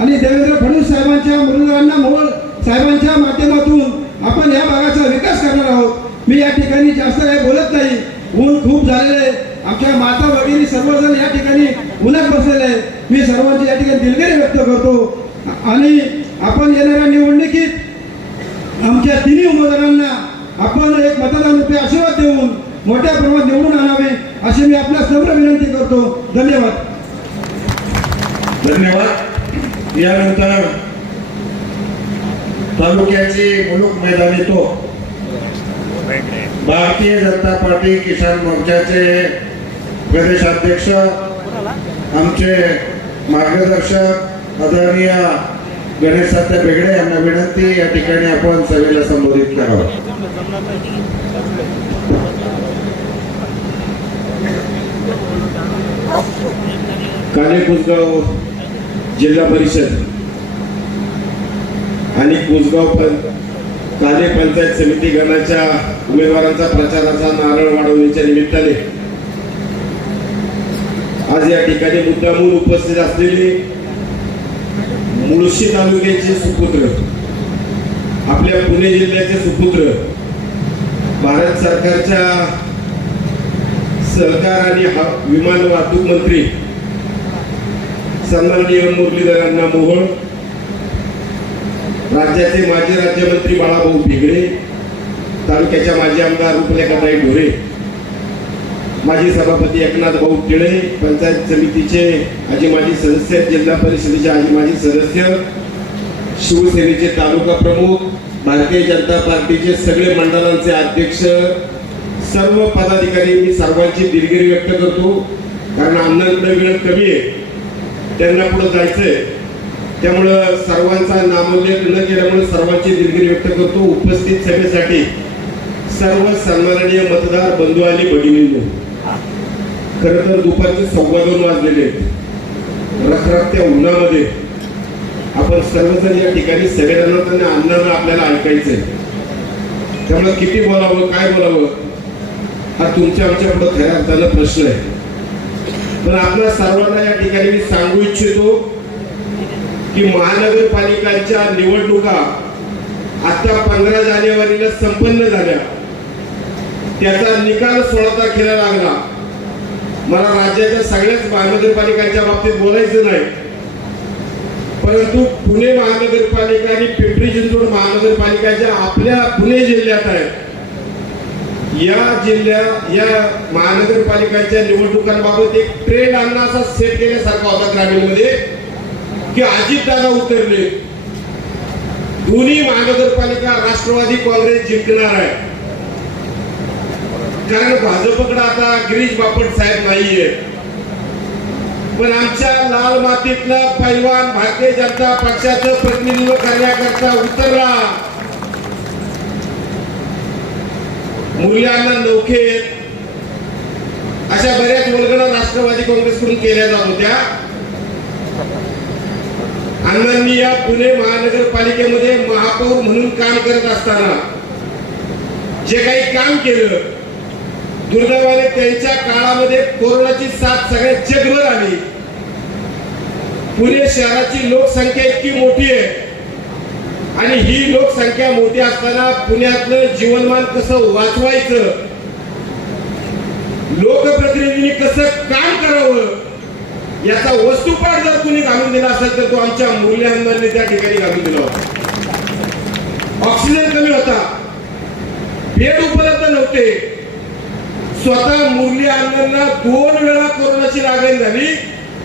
आणि देवेंद्र फडणवीस साहेबांच्या, मुरलीधरांना मोहोळ साहेबांच्या माध्यमातून आपण या भागाचा विकास करणार आहोत. मी या ठिकाणी जास्त काही बोलत नाही. ऊन खूप झालेले, आमच्या माता भगिनी सर्वजण या ठिकाणी उन्हात बसलेले आहे. मी सर्वांची या ठिकाणी दिलगिरी व्यक्त करतो आणि आपण येणाऱ्या निवडणुकीत आमच्या तिन्ही उमेदवारांना आपण एक मतदान रूपी आशीर्वाद देऊन मोठ्या प्रमाणात निवडून आणावे अशी मी आपल्यास नम्र विनंती करतो. धन्यवाद. धन्यवाद. यानंतर तालुक्याची मुलुक मैदानी तो भारतीय जनता पार्टी किसान मोर्चाचे प्रदेशाध्यक्ष, आमचे मार्गदर्शक आदरणीय गणेशतात्या भेगडे यांना विनंती, या ठिकाणी आपण सभेला संबोधित करावं. काले कुसगाव जिल्हा परिषद आणि कुसगाव काले पंचायत समिती गणाच्या उमेदवारांचा प्रचाराचा नारळ वाढवण्याच्या निमित्ताने आज या ठिकाणी मुद्दामून उपस्थित असलेले मुळशी तालुक्याचे सुपुत्र, आपल्या पुणे जिल्ह्याचे सुपुत्र, भारत सरकारच्या सहकार आणि विमान वाहतूक मंत्री सन्माननीय मुरलीधरांना मोहोळ, राज्याचे माजी राज्यमंत्री बाळाभाऊ भिगडे, तालुक्याच्या माजी आमदार रूपलेखाताई ढोरे, माजी सभापती एकनाथ भाऊ टिळे, पंचायत समितीचे आजी माजी सदस्य, जिल्हा परिषदेचे आजी माजी सदस्य, शिवसेनेचे तालुका प्रमुख, भारतीय जनता पार्टीचे सगळे मंडळांचे अध्यक्ष, सर्व पदाधिकारी, मी सर्वांची दिलगिरी व्यक्त करतो. कारण अण्णांकडे वेळ कमी आहे, त्यांना पुढे जायचंय, त्यामुळं सर्वांचा नामोल्लेख न केल्यामुळे सर्वांची दिलगिरी व्यक्त करतो. उपस्थित सभेसाठी सर्व सन्माननीय मतदार बंधू आणि भगिनींनो, खरं तर दुपारचे 2:15 वाजलेले आहेत. रखरखत्या उन्हामध्ये आपण सर्वजण या ठिकाणी सभेला अण्णांना आपल्याला ऐकायचंय, त्यामुळे किती बोलावं, काय बोलावं, हा तुमच्या आमच्या पुढे खऱ्या अर्थानं प्रश्न आहे. पण आपल्या सर्वांना या ठिकाणी मी सांगू इच्छितो की महानगरपालिकांच्या निवडणुका आता 15 जानेवारीला संपन्न झाल्या. त्याचा निकाल 16 तारखेला लागला. मला राज्याच्या सगळ्याच महानगरपालिकांच्या बाबतीत बोलायचं नाही, परंतु पुणे महानगरपालिका आणि पिंपरी चिंचवड महानगरपालिकाच्या आपल्या पुणे जिल्ह्यात आहेत. या महानगरपालिकांच्या निवडणुकांबाबत एक ट्रेंड असा सेट केल्यासारखा होता ग्रामीणमध्ये की अजितदादा उतरले. दोन्ही महानगरपालिका राष्ट्रवादी काँग्रेस जिंकणार आहे, कारण भाजपकडे आता गिरीश बापट साहेब नाहीये. पण आमच्या लाल मातीतला पैलवान भारतीय जनता पक्षाचं प्रतिनिधित्व करण्याकरता उतरला. मुरलीअण्णा नौखे अशा बऱ्याच वल्गना राष्ट्रवादी काँग्रेसकडून केल्या जात होत्या. अण्णांनी या पुणे महानगरपालिकेमध्ये महापौर म्हणून काम करत असताना जे काही काम केलं, दुर्दैवाने त्यांच्या काळामध्ये कोरोनाची साथ सगळ्या जगभर आली. पुणे शहराची लोकसंख्या इतकी मोठी आहे आणि ही लोकसंख्या मोठी असताना पुण्यातलं जीवनमान कसं वाचवायचं, लोकप्रतिनिधींनी कसं काम करावं, याचा वस्तुपाठ जर कुणी घालून दिला असेल तर तो आमच्या मुरलीअण्णांनी त्या ठिकाणी घालून दिला होता. ऑक्सिजन कमी होता, बेड उपलब्ध नव्हते. स्वतः मुरलीअण्णांना 2 वेळा कोरोनाची लागण झाली,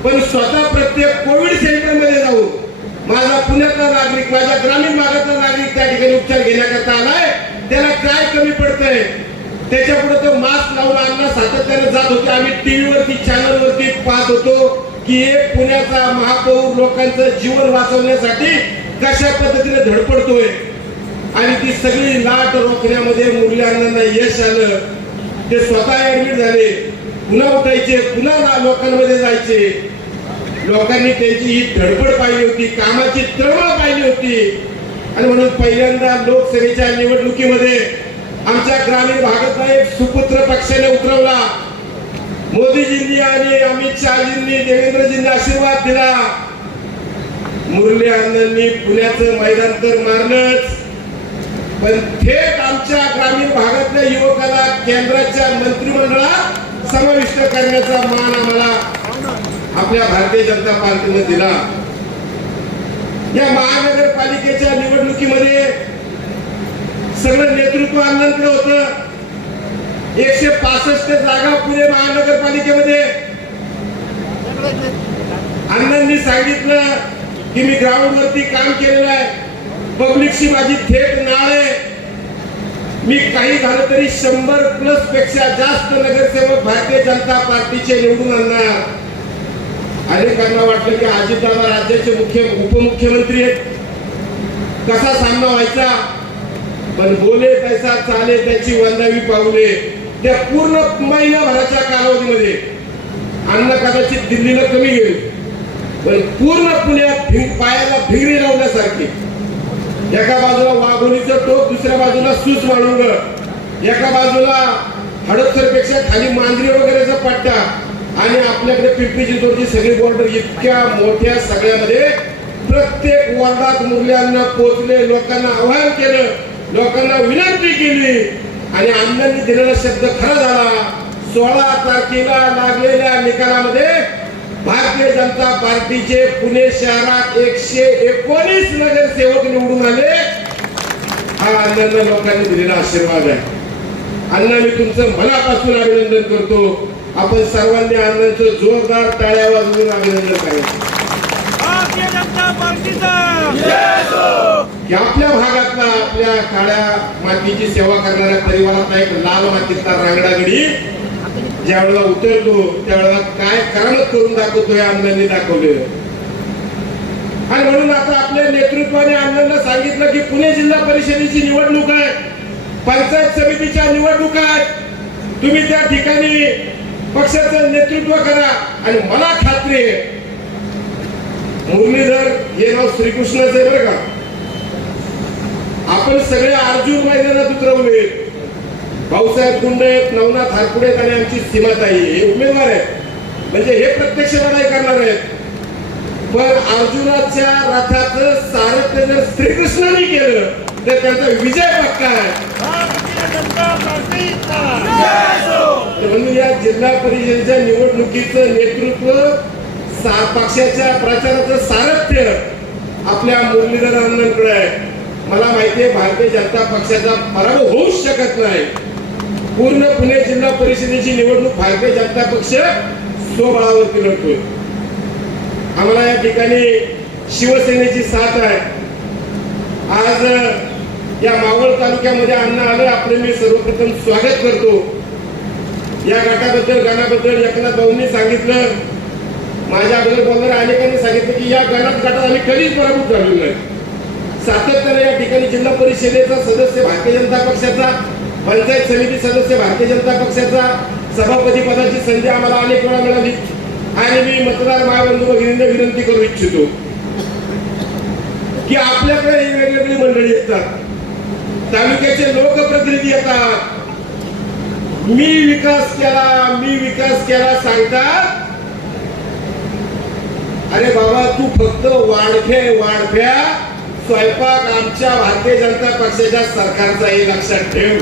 पण स्वतः प्रत्येक कोविड सेंटर मध्ये जाऊन माझा पुण्यातला नागरिक, माझ्या ग्रामीण भागातला नागरिक त्या ठिकाणी उपचार घेण्याकरता आलाय. त्याला काय कमी पडतंय त्याच्या पुढे तो मास्क लावून अण्णा सातत्याने जात होते. आम्ही टीव्हीवरती चॅनलवरती पाहत होतो की एक पुण्याचा महापौर लोकांचं जीवन वाचवण्यासाठी कशा पद्धतीने धडपडतोय आणि ती सगळी लाट रोखण्यामध्ये मुरलीअण्णांना यश आलं. ते स्वतः ऍडमिट झाले, पुन्हा उठायचे, पुन्हा लोकांमध्ये जायचे. लोकांनी त्यांची ही धडपड पाहिली होती, कामाची तळमळ पाहिली होती आणि म्हणून पहिल्यांदा लोकसभेच्या निवडणुकीमध्ये आमच्या ग्रामीण भागातला एक सुपुत्र पक्षाने उतरवला. मोदीजींनी आणि अमित शहाजींनी, देवेंद्रजींनी आशीर्वाद दिला. मुरलीअण्णांनी पुण्याचं मैदान तर मारलंच, पण थेट आमच्या ग्रामीण भागातल्या युवकाला केंद्राच्या मंत्रिमंडळात समाविष्ट करण्याचा मान आम्हाला आपल्या भारतीय जनता पार्टीने दिला. या महानगरपालिकेच्या निवडणुकीमध्ये सगळं नेतृत्व अण्णांकडे होतं. 165 जागा पुणे महानगरपालिकेमध्ये. अण्णांनी सांगितलं की मी ग्राउंडवरती काम केलेलं आहे, पब्लिकशी माझी थेट नाळ आहे. मी काही झालं तरी 100+ पेक्षा जास्त नगरसेवक भारतीय जनता पार्टीचे निवडून आणणार. अनेकांना वाटलं की अजितदादा राज्याचे उपमुख्यमंत्री आहेत, कसा सामना व्हायचा. पण बोले तैसा चाले त्याची वंदावी पाऊले. त्या पूर्ण महिनाभराच्या कालावधीमध्ये अण्णा कदाचित दिल्लीला कमी गेले, पण पूर्ण पुण्यात पायाला भिंगरी लावण्यासारखी. एका बाजूला वाघोलीचं टोक, दुसऱ्या बाजूला सूस माळुंग, एका बाजूला हडपसर पेक्षा खाली मांजरी वगैरेचा पट्टा आणि आपल्याकडे पिंपरी चिंचवडची सगळी बॉर्डर. इतक्या मोठ्या सगळ्यामध्ये प्रत्येक वॉर्डात मुरलीअण्णा पोहोचले, लोकांना आवाहन केलं, लोकांना विनंती केली आणि अण्णांनी दिलेला शब्द खरा झाला. 16 तारखेला लागलेल्या निकालामध्ये भारतीय जनता पार्टीचे पुणे शहरात 119 नगरसेवक निवडून आले. हा अण्णांना लोकांनी दिलेला आशीर्वाद आहे. अण्णा, मी तुमचं मनापासून अभिनंदन करतो. आपण सर्वांनी अण्णांचं जोरदार टाळ्या वाजवून अभिनंदन करायचं. भारतीय जनता पार्टीचा की आपल्या भागातला, आपल्या काळ्या मातीची सेवा करणाऱ्या परिवारातला एक लाल मातीचा रांगडागडी ज्या वेळेला उतरतो त्यावेळेला काय करामत करून दाखवतोय अण्णांनी दाखवलेलं. आणि म्हणून आता आपल्या नेतृत्वाने अण्णांना सांगितलं की पुणे जिल्हा परिषदेची निवडणूक आहे, पंचायत समितीच्या निवडणूक आहेत. तुम्ही त्या ठिकाणी पक्षाचं नेतृत्व करा. आणि मला खात्री आहे मुरलीधर हे नाव श्रीकृष्णाचं आहे बरं का. आपण सगळे अर्जुन मैदानात उतरवले. भाऊसाहेब गुंड आहेत, नवनाथ हारपुडे आणि आमची सीमाताई हे उमेदवार आहेत. म्हणजे हे प्रत्यक्ष लढाई करणार आहेत. पण अर्जुनाच्या रथाचं सारथ्य जर श्रीकृष्णाने केलं तर त्यांचा विजय पक्का आहे. म्हणून या जिल्हा परिषदेच्या निवडणुकीचं नेतृत्व पक्षाच्या प्रचाराचं सारथ्य आपल्या मुरलीधर अण्णांकडे आहे. मला माहिती आहे भारतीय जनता पक्षाचा पराभव होऊच शकत नाही. पूर्ण पुणे जिल्हा परिषदेची निवडणूक भारतीय जनता पक्ष स्वबळावरती लढतोय. आम्हाला या ठिकाणी शिवसेनेची साथ आहे. आज या मावळ तालुक्यामध्ये अण्णा आले. आपले मी सर्वप्रथम स्वागत करतो. या गटाबद्दल, गाण्याबद्दल एकनाथ भाऊंनी सांगितलं, माझ्या अगोदर बोलणाऱ्या अनेकांनी सांगितलं की या गटात आम्ही कधीच पराभूत झालेलो नाही. सातत्याने या ठिकाणी जिल्हा परिषदेचा सदस्य भारतीय जनता पक्षाचा, पंचायत समिती सदस्य भारतीय जनता पक्षाचा, सभापती पदाची संधी आम्हाला अनेक वेळा मिळाली. आणि मी मतदार महाबंधू भगिनींना विनंती करू इच्छितो की आपल्याकडे ही वेगवेगळी मंडळी येतात, तालुक्याचे लोकप्रतिनिधी येतात. मी विकास केला सांगतात. अरे बाबा, तू फक्त वाढफ्या स्वयंपाक आमच्या भारतीय जनता पक्षाच्या सरकारचा हे लक्षात ठेव.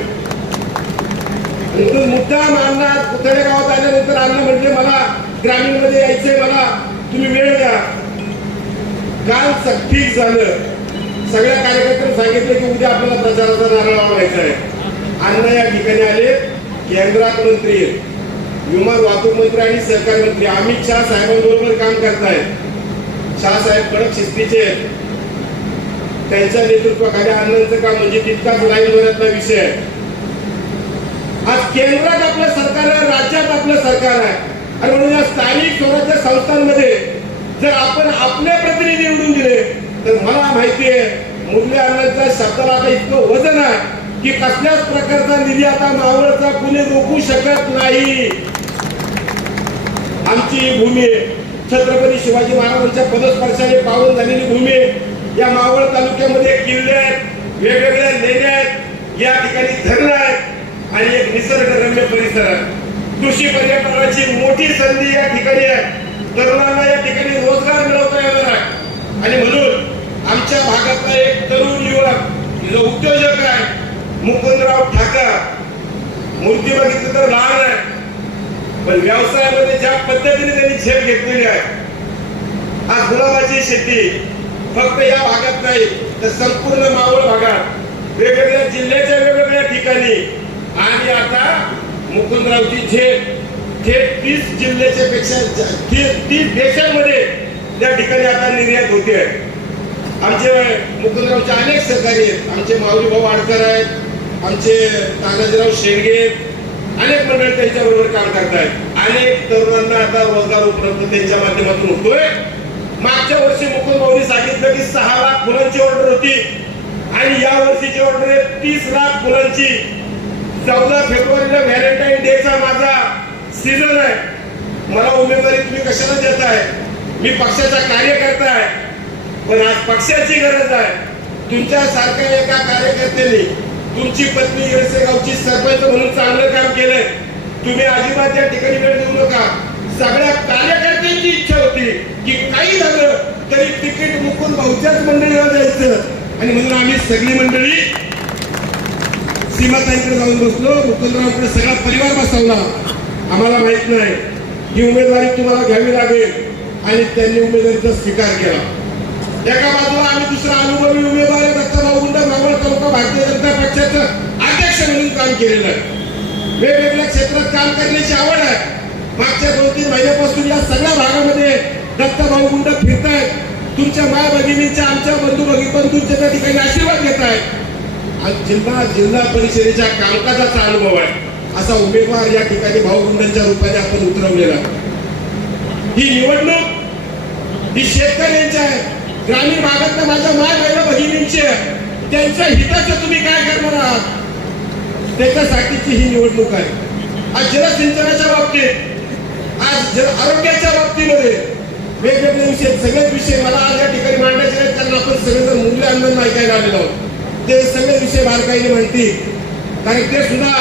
मुद्दाम अण्णा पुतळे गावात आल्यानंतर अण्णा म्हटले मला ग्रामीण मध्ये यायचंय, मला तुम्ही वेळ द्या. काल ठीक झालं. सगळ्या कार्यकर्त्यांनी सांगितलं की उद्या आपल्याला प्रचाराचा नारळ लावायचा आहे. अण्णा या ठिकाणी आले. केंद्रात मंत्री, विमान वाहतूक मंत्री आणि सहकार मंत्री अमित शहा साहेबांबरोबर काम करतायत. शहा साहेब कडक शिस्तीचे आहेत. त्यांच्या नेतृत्वाखाली अण्णांचं काम म्हणजे तितकाच लाईनवरचा विषय आहे. आज केंद्रात आपलं सरकार आहे, राज्यात आपलं सरकार आहे. आणि म्हणून या स्थानिक स्वराज्य संस्थांमध्ये जर आपण आपले प्रतिनिधी निवडून दिले तर मला माहिती आहे मुरली अण्णांच्या शब्दाला आता इतकं वजन आहे की कसल्याच प्रकारचा निधी आता मावळचा कुणी रोखू शकत नाही. आमची भूमी आहे, छत्रपती शिवाजी महाराजांच्या पदस्पर्शाने पावन झालेली भूमी आहे. या मावळ तालुक्यामध्ये किल्ले आहेत, वेगवेगळ्या लेण्या आहेत, या ठिकाणी धरणं आहेत आणि एक निसर्गरम्य परिसर आहे. कृषी पर्यटनाची मोठी संधी या ठिकाणी आहे. तरुणांना या ठिकाणी रोजगार मिळवता येणार आहे. आणि म्हणून आमच्या भागातला एक तरुण युवक जो उद्योजक आहे मुकुंदराव ठाकर, मूर्ती बघितली तर लहान आहे पण व्यवसायामध्ये ज्या पद्धतीने त्यांनी झेप घेतलेली आहे. आज गुलाबाची शेती फक्त या भागात नाही तर संपूर्ण मावळ भागात वेगवेगळ्या जिल्ह्याच्या वेगवेगळ्या ठिकाणी. आणि आता मुकुंदरावची झेप थेट 30 जिल्ह्याच्या पेक्षा 30 देशांमध्ये त्या ठिकाणी आता निर्यात होते आहे. आमचे मुकुंदरावचे अनेक सहकारी आहेत. आमचे माऊली भाऊ आडकर आहेत, आमचे तानाजीराव शेंडगे, अनेक मंडळी त्यांच्याबरोबर काम करतायत. अनेक तरुणांना आता रोजगार उपलब्ध त्यांच्या माध्यमातून होतोय. मागच्या वर्षी मुकुंद भाऊनी सांगितलं की 6 लाख फुलांची ऑर्डर होती आणि या वर्षीची ऑर्डर आहे 30 लाख फुलांची. 14 फेब्रुवारीला व्हॅलेंटाईन डेचा माझा सीझन आहे. मला उमेदवारी तुम्ही कशाला देताय? मी पक्षाचा कार्यकर्ता आहे पण आज पक्षाची गरज आहे. तुमच्यासारख्या एका कार्यकर्त्याने तुमची पत्नी येडसेगावची सरपंच म्हणून चांगलं काम केलंय. तुम्ही अजिबात या ठिकाणी वेळ देऊ नका. सगळ्या कार्यकर्त्यांची इच्छा होती की काही झालं तरी तिकीट मुकुंद भाऊच्याच मंडळीला द्यायचं. आणि म्हणून आम्ही सगळी मंडळी सीमाताईंकडे जाऊन बसलो. मुकुंदरावकडे सगळा परिवार बसवला. आम्हाला माहित नाही ही उमेदवारी तुम्हाला घ्यावी लागेल आणि त्यांनी उमेदवारीचा स्वीकार केला. एका बाजूला आम्ही दुसरा अनुभवी उमेदवार दत्ताभाऊ गुंड मावळ तालुका भारतीय जनता पक्षाचं अध्यक्ष म्हणून काम केलेलं आहे. वेगवेगळ्या क्षेत्रात काम करण्याची आवड आहे. मागच्या 2-3 महिन्यापासून या सगळ्या भागामध्ये दत्ताभाऊ गुंड फिरतायत. तुमच्या माय भगिनींच्या आमच्या बंधू बंधूंच्या त्या ठिकाणी आशीर्वाद घेत आहेत. आणि जिल्हा परिषदेच्या कामकाजाचा अनुभव आहे असा उमेदवार या ठिकाणी भाऊ गुंडांच्या रूपाने आपण उतरवलेला. ही निवडणूक ही शेतकऱ्यांची आहे, ग्रामीण भागातल्या माझ्या माय बहिणी भगिनींची आहे. त्यांच्या हिताचं तुम्ही काय करणार आहात त्याच्यासाठीची ही निवडणूक आहे. आज जलसिंचनाच्या बाबतीत, आज आरोग्याच्या बाबतीमध्ये वेगवेगळे विषय, सगळेच विषय मला आज या ठिकाणी मांडायचे आहेत. कारण आपण सगळेजण मूल्य आंदोलन ऐकायला आलेलो आहोत. ते सगळे विषय बारकाईने माहिती, कारण ते सुद्धा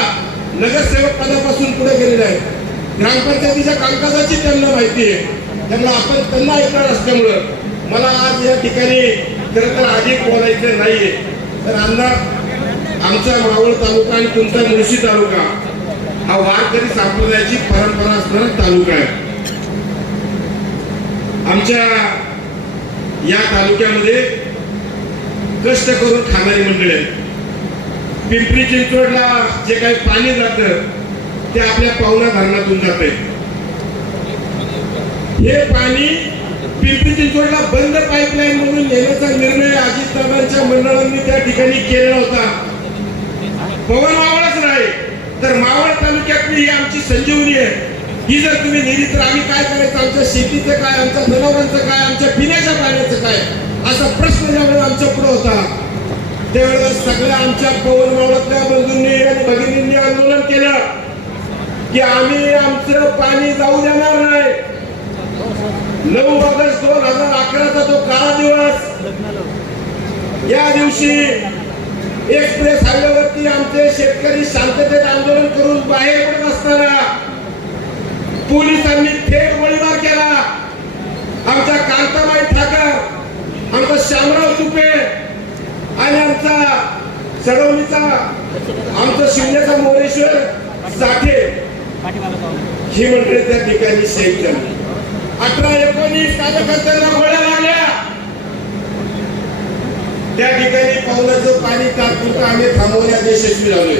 नगरसेवक पदापासून पुढे गेलेले आहेत. ग्रामपंचायतीच्या कामकाजाची त्यांना माहिती आहे. त्यांना ऐकणार असल्यामुळं मला आज या ठिकाणी खरं तर अधिक बोलायचं नाहीये. तर आमचा मावळ तालुका आणि तुमचा मुळशी तालुका हा वारकरी संप्रदायाची परंपरा असणारा तालुका आहे. आमच्या या तालुक्यामध्ये कष्ट करून खाणारी मंडळी आहेत. पिंपरी चिंचवडला जे काही पाणी जातं ते आपल्या पावना धरणातून जाते. हे पाणी पिंपरी चिंचवडला बंद पाईपलाईन म्हणून नेण्याचा निर्णय अजितदादांच्या मंडळांनी त्या ठिकाणी केलेला होता. पवन मावळच नाही तर मावळ तालुक्यातली ही आमची संजीवनी आहे. ही जर तुम्ही नेली तर आम्ही काय करायचं? आमच्या शेतीचं काय, आमच्या जनावरांचं काय, आमच्या पिण्याच्या पाण्याचं काय, असा प्रश्न ज्यावेळेस आमच्या पुढे होता त्यावेळेस सगळ्या आमच्या पवन मावळातल्या बंधूंनी आणि भगिनींनी आंदोलन केलं की आम्ही आमचं पाणी जाऊ देणार नाही. 9 ऑगस्ट 2011चा तो काळा दिवस, या दिवशी एक्सप्रेस हायवेवरती आमचे शेतकरी शांततेत आंदोलन करून बाहेर पडत असताना पोलिसांनी थेट गोळीबार केला. आमच्या कांताबाई ठाकर, आमचा शामराव तुपे आणि आमचा सडवणीचा आमचा शिवण्याचा मोरेश्वर साठे ही मंडळी त्या ठिकाणी शहीद झाली. 18-19 कार्यकर्त्यांना गोळ्या लागल्या. त्या ठिकाणी पावलाचं पाणी तात्पुरतं आम्ही थांबवण्यात यशस्वी झालोय.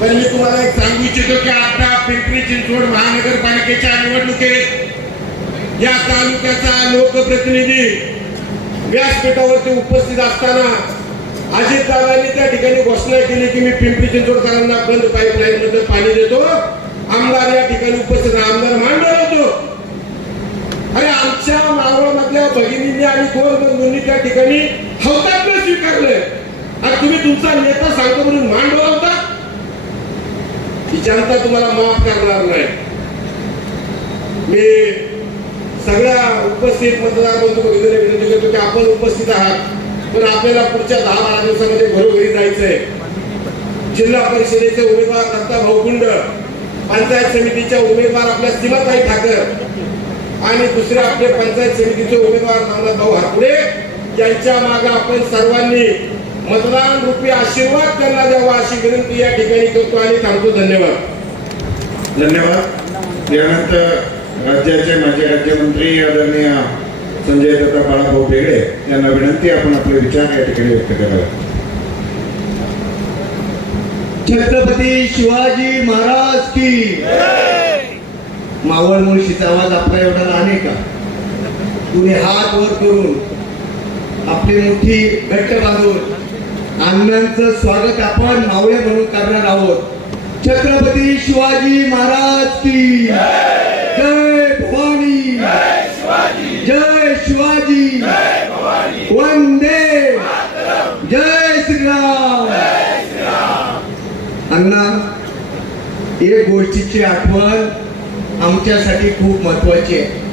पण मी तुम्हाला एक सांगू इच्छितो की आता पिंपरी चिंचवड महानगरपालिकेच्या निवडणुकीत या तालुक्याचा लोकप्रतिनिधी व्यासपीठावरती उपस्थित असताना अजितदादांनी त्या ठिकाणी घोषणा केली की मी पिंपरी चिंचवडकरांना बंद पाईपलाईन मध्ये पाणी देतो. आमदार या ठिकाणी उपस्थित, आमदार मांडव होतो. आणि आमच्या मावळमधल्या भगिनींनी आणि गोर बंधूंनी त्या ठिकाणी हौतात्म्य स्वीकारले. आणि तुम्ही तुमचा नेता सांगतो म्हणून मांडव होता, ही जनता तुम्हाला माफ करणार नाही. मी सगळ्या उपस्थित मतदार बंधू भगिनींना विनंती करतो की आपण उपस्थित आहात, पण आपल्याला पुढच्या 10-12 दिवसामध्ये घरोघरी जायचंय. जिल्हा परिषदेचे उमेदवार दत्ताभाऊ गुंड, पंचायत समितीच्या उमेदवार आपल्या सीमाताई ठाकर आणि दुसरे आपले पंचायत समितीचे उमेदवार नामदाभाऊ हातपुरे यांच्या मागे आपण सर्वांनी मतदान रूपी आशीर्वाद त्यांना द्यावा अशी विनंती या ठिकाणी करतो आणि थांबतो. धन्यवाद. धन्यवाद. यानंतर राज्याचे माजी राज्यमंत्री आदरणीय संजय दत्ता बाळाभाऊ बेगडे यांना विनंती आपण आपले विचार या ठिकाणी व्यक्त करावे. छत्रपती शिवाजी महाराज की. मावळ मुळशीचा आवाज आपला एवढा लहान आहे का? कुणी हात वर करून आपली मुठी घट्ट बांधून अण्णांचं स्वागत आपण मावळे म्हणून करणार आहोत. छत्रपती शिवाजी महाराज की जय भवानी, जय शिवाजी, वंदे, जय श्रीराम. अण्णा, एक गोष्टीची आठवण आमच्यासाठी खूप महत्वाची आहे.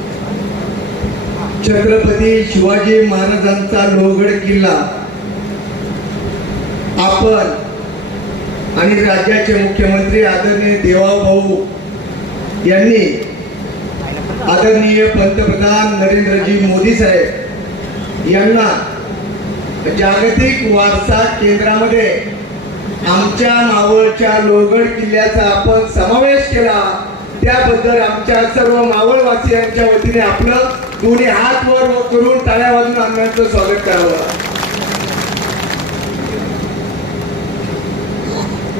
छत्रपती शिवाजी महाराजांचा लोहगड किल्ला आपण आणि राज्याचे मुख्यमंत्री आदरणीय देवाभाऊ यांनी आदरणीय पंतप्रधान नरेंद्रजी मोदी साहेब यांना जागतिक वारसा केंद्रामध्ये आमच्या मावळच्या लोहगड किल्ल्याचा आपण समावेश केला त्याबद्दल आमच्या सर्व मावळवासियांच्या वतीने आपलं दोन्ही हात वर करून टाळ्या वाजून अण्णांचं स्वागत करावं.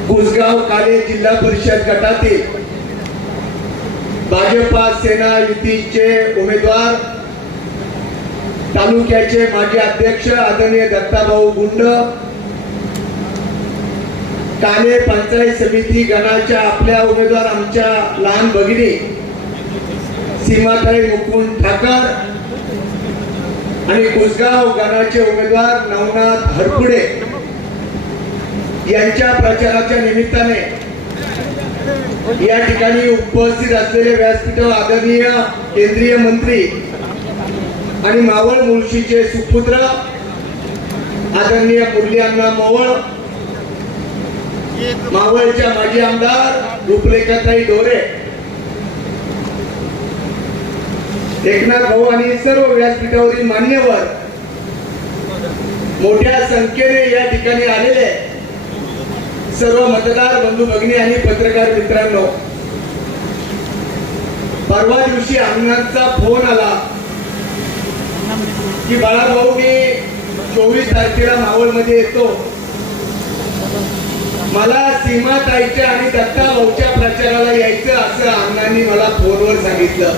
कुसगाव काले जिल्हा परिषद गटातील भाजपा सेना युतीचे उमेदवार तालुक्याचे माजी अध्यक्ष आदरणीय दत्ताभाऊ गुंड, काले पंचायत समिती गणाच्या आपल्या उमेदवार आमच्या लहान भगिनी सीमाताई मुकुंद ठाकर आणि कुसगाव गणाचे उमेदवार नवनाथ हरपुडे यांच्या प्रचाराच्या निमित्ताने या ठिकाणी उपस्थित असलेले व्यासपीठावर आदरणीय केंद्रीय मंत्री आणि मावळ मुळशीचे सुपुत्र आदरणीय मुरली अण्णा मोहोळ, मावळच्या माजी आमदार रूपरेखाताई ढोरे, एकनाथ भाऊ आणि सर्व व्यासपीठावरील मान्यवर मोठ्या संख्येने या ठिकाणी आलेले सर्व मतदार बंधू भगिनी आणि पत्रकार मित्रांनो, परवा दिवशी अण्णांचा फोन आला की बाळाभाऊ मी 24 तारखेला मावळमध्ये येतो, मला सीमाताईच्या आणि दत्ता भाऊच्या प्रचाराला यायचं असं अण्णांनी मला फोनवर सांगितलं.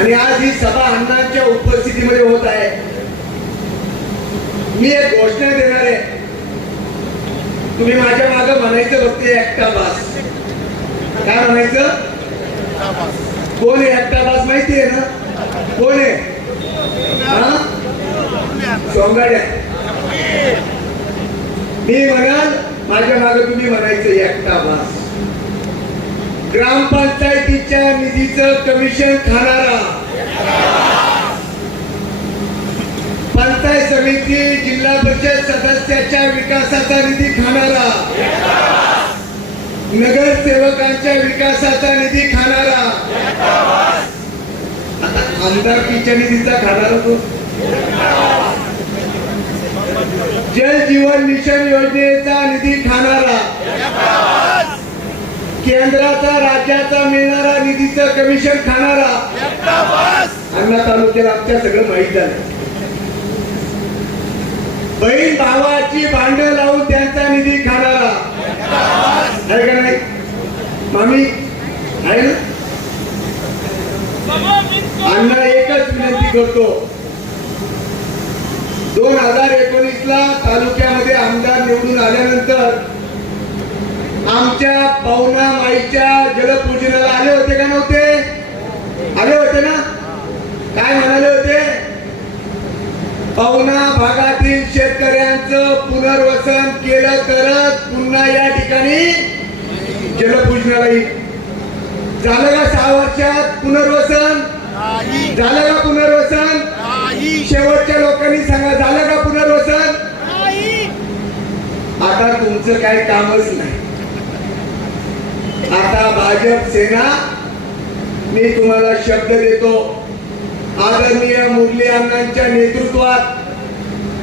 आणि आज ही सभा अण्णांच्या उपस्थितीमध्ये होत आहे. मी एक घोषणा देणार आहे, तुम्ही माझ्या मागे म्हणायचं फक्त एकटा बास. काय म्हणायचं? कोण आहे एकटा बास माहिती आहे ना? कोण आहे? सोंगाड्या. मी म्हणाल माझ्या मागे तुम्ही म्हणायचं एकटा बास. ग्रामपंचायतीच्या निधीचं कमिशन खाणारा, पंचायत समिती जिल्हा परिषद सदस्याच्या विकासाचा निधी खाणारा, नगरसेवकांच्या विकासाचा निधी खाणारा, आमदारकीच्या निधीचा खाणारा तो, जल जीवन मिशन योजनेचा निधी खाणारा, केंद्राचा राज्याचा मिळणारा निधीचं कमिशन खाणारा. अण्णा तालुक्याला आमच्या सगळं माहीत झालं. बहीण भावाची भांडण लावून त्यांचा निधी खाणारा आहे का नाही? मामी आहे ना? अण्णा एकच विनंती करतो, 2019ला तालुक्यामध्ये आमदार निवडून आल्यानंतर आमच्या पवना माईच्या जलपूजनाला आले होते का नव्हते? आले होते ना? काय म्हणाले होते? पवना भागातील शेतकऱ्यांचं पुनर्वसन केलं तरच पुन्हा या ठिकाणी जलपूजनाला येईल. झालं का 6 वर्षात पुनर्वसन? झालं का पुनर्वसन? शेवटच्या लोकांनी सांगा, झालं का पुनर्वसन? आता तुमचं काही कामच नाही. आता भाजप सेना, मी तुम्हाला शब्द देतो, आदरणीय मुरली अण्णांच्या नेतृत्वात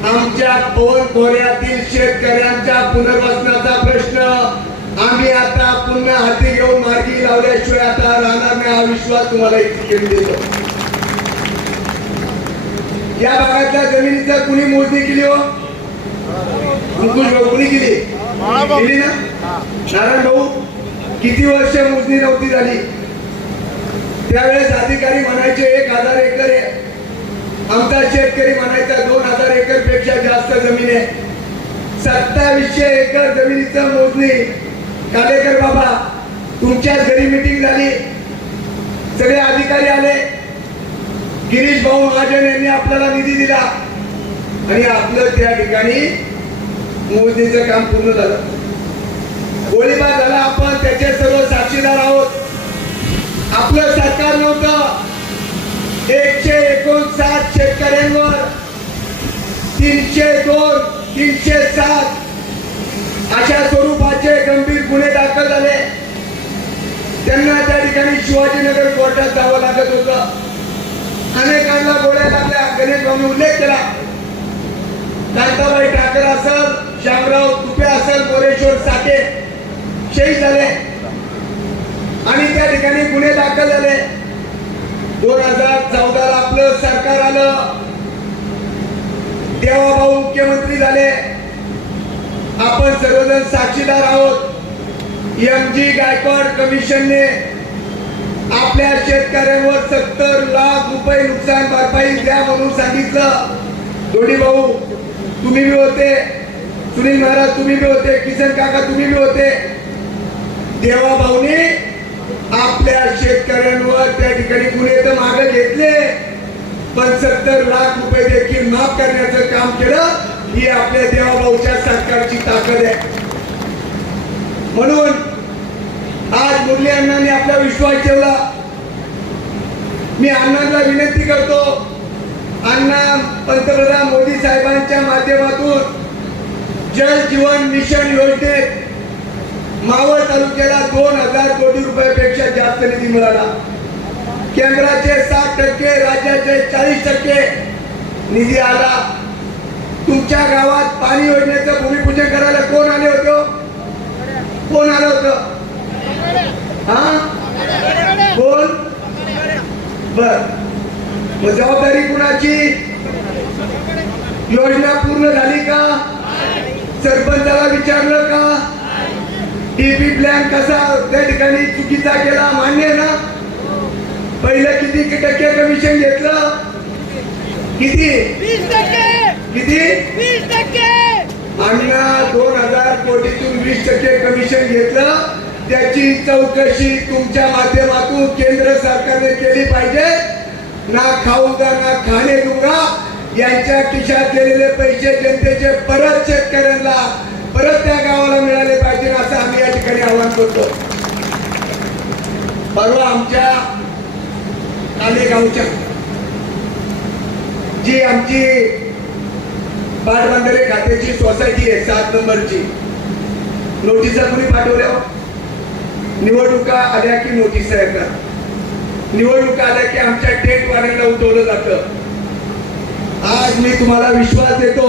आमच्या पवन खोऱ्यातील शेतकऱ्यांच्या पुनर्वसनाचा प्रश्न आम्ही आता पुन्हा हाती घेऊन मार्गी लावल्याशिवाय आता राहणार नाही, हा विश्वास तुम्हाला इतके देतो. या भागातल्या जमिनीचा कुणी मोजणी केली हो? अंकुश भाऊ कुणी केली? केली ना? नारायण भाऊ किती वर्ष मोजणी नव्हती झाली? त्यावेळेस अधिकारी म्हणायचे 1000 एकर आहे, आमचा शेतकरी म्हणायचा 2000 एकर पेक्षा जास्त जमीन आहे. 2700 एकर जमिनीचं मोजणी. कालेकर बाबा तुमच्याच घरी मीटिंग झाली, सगळे अधिकारी आले, गिरीश भाऊ महाजन यांनी आपल्याला निधी दिला आणि आपलं त्या ठिकाणी मोजणीचं काम पूर्ण झालं. गोळीबार झाला, आपण त्याचे सर्व साक्षीदार आहोत. आपलं सरकार नव्हतं, 159 शेतकऱ्यांवर 302, 307 अशा स्वरूपाचे गंभीर गुन्हे दाखल झाले. त्यांना त्या ठिकाणी शिवाजीनगर कोर्टात जावं लागत होतं. अनेकांना गोळ्या लागल्या. गणेश भाऊने उल्लेख केला, कांताबाई ठाकर असेल, शामराव तुपे असेल, मोरेश्वर साठे शहीद झाले आणि त्या ठिकाणी गुन्हे दाखल झाले. 2014 आपलं सरकार आलं, देवाभाऊ मुख्यमंत्री झाले. आपण सर्वजण साक्षीदार आहोत. MG गायकवाड कमिशनने आपल्या शेतकऱ्यांवर 70 लाख रुपये नुकसान भरपाई द्या म्हणून सांगितलं. दोन्ही भाऊ तुम्ही बी होते, सुनील महाराज तुम्ही बी होते, किसन काका तुम्ही बी होते. देवा भाऊने आपल्या शेतकऱ्यांवर त्या ठिकाणी गुन्हे तर मागे घेतले, पण 70 लाख रुपये देखील माफ करण्याचं काम केलं. ही आपल्या देवा भाऊच्या सरकारची ताकद आहे. म्हणून आज मुरली अण्णांनी आपला विश्वास ठेवला. मी अण्णांना विनंती करतो, अण्णा पंतप्रधान मोदी साहेबांच्या माध्यमातून जल जीवन मिशन योजनेत मावळ तालुक्याला 2000 कोटी रुपयापेक्षा जास्त निधी मिळाला. केंद्राचे 60%, राज्याचे 40% निधी आला. तुमच्या गावात पाणी योजनेचं भूमिपूजन करायला कोण आले होते? कोण आलं होतं? हा कोण? बर, मग जबाबदारी कुणाची? योजना पूर्ण झाली का? सरपंचाला विचारलं का? DP प्लॅन कसा त्या ठिकाणी चुकीचा केला? मान्य आहे ना? पहिलं किती टक्के कमिशन घेतलं? किती? 20%. आणि 2000 कोटीतून 20% कमिशन घेतलं. त्याची चौकशी तुमच्या माध्यमातून केंद्र सरकारने केली पाहिजे. ना खाऊगा ना खाणे दूंगा, यांच्या खिशात गेलेले पैसे जनतेचे परत शेतकऱ्यांना, परत त्या गावाला मिळाले पाहिजे, असं आम्ही या ठिकाणी आवाहन करतो. परवा आमच्या कालेगावच्या जी आमची पाटबंधारे खात्याची सोसायटी आहे 7 नंबरची, नोटिसा कोणी पाठवल्या? निवडणुका आल्या की नोटीस आहे का? निवडणुका आल्या की आमच्या टेंट वाल्यांना उठवलं जातं. आज मी तुम्हाला विश्वास देतो,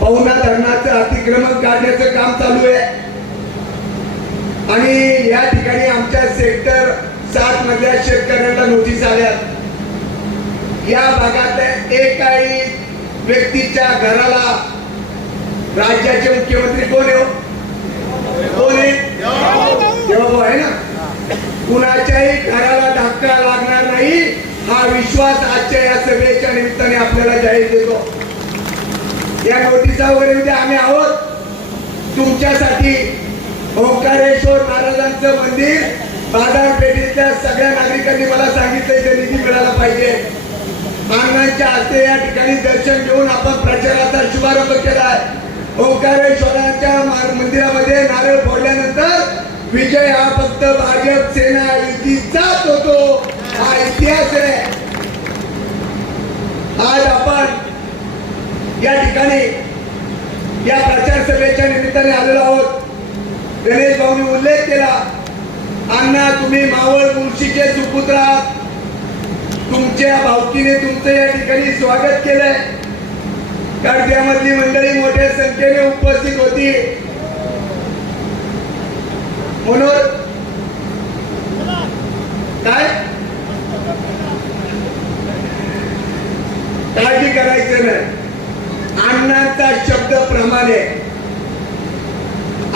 पवना धरणाचं अतिक्रमण काढण्याचं काम चालू आहे आणि या ठिकाणी आमच्या सेक्टर 7 मधल्या शेतकऱ्यांना नोटीस आल्या. या भागातल्या एकाही व्यक्तीच्या घराला राज्याचे मुख्यमंत्री कोण आहे? कोण आहे? देवाभाऊ आहे ना. कुणाच्याही घराला धक्का लागणार नाही, हा विश्वास आजच्या या सभेच्या निमित्ताने आपल्याला जाहीर देतो. या नोटिसा वगैरे उद्या आम्ही आहोत तुमच्यासाठी. ओंकारेश्वर महाराजांचं मंदिर बाजारपेठेतल्या सगळ्या नागरिकांनी मला सांगितलं इथे निधी मिळाला पाहिजे. अण्णांच्या हस्ते या ठिकाणी दर्शन घेऊन आपण प्रचाराचा शुभारंभ केलाय. ओंकारेश्वराच्या मंदिरामध्ये नारळ फोडल्यानंतर विजय हा फक्त भाजप सेना युतीचाच होतो, हा इतिहास आहे. आज आपण या ठिकाणी या प्रचार सभेच्या निमित्ताने आलेलो आहोत. गणेश भाऊंनी उल्लेख केला, अण्णा तुम्ही मावळ मुळशीचे सुपुत्र आहात. तुमच्या भावकीने तुमचं या ठिकाणी स्वागत केलंय. कडक्यामधली मंडळी मोठ्या संख्येने उपस्थित होती. म्हणून काय काळजी करायचं नाही. अण्णांचा शब्द प्रमाणे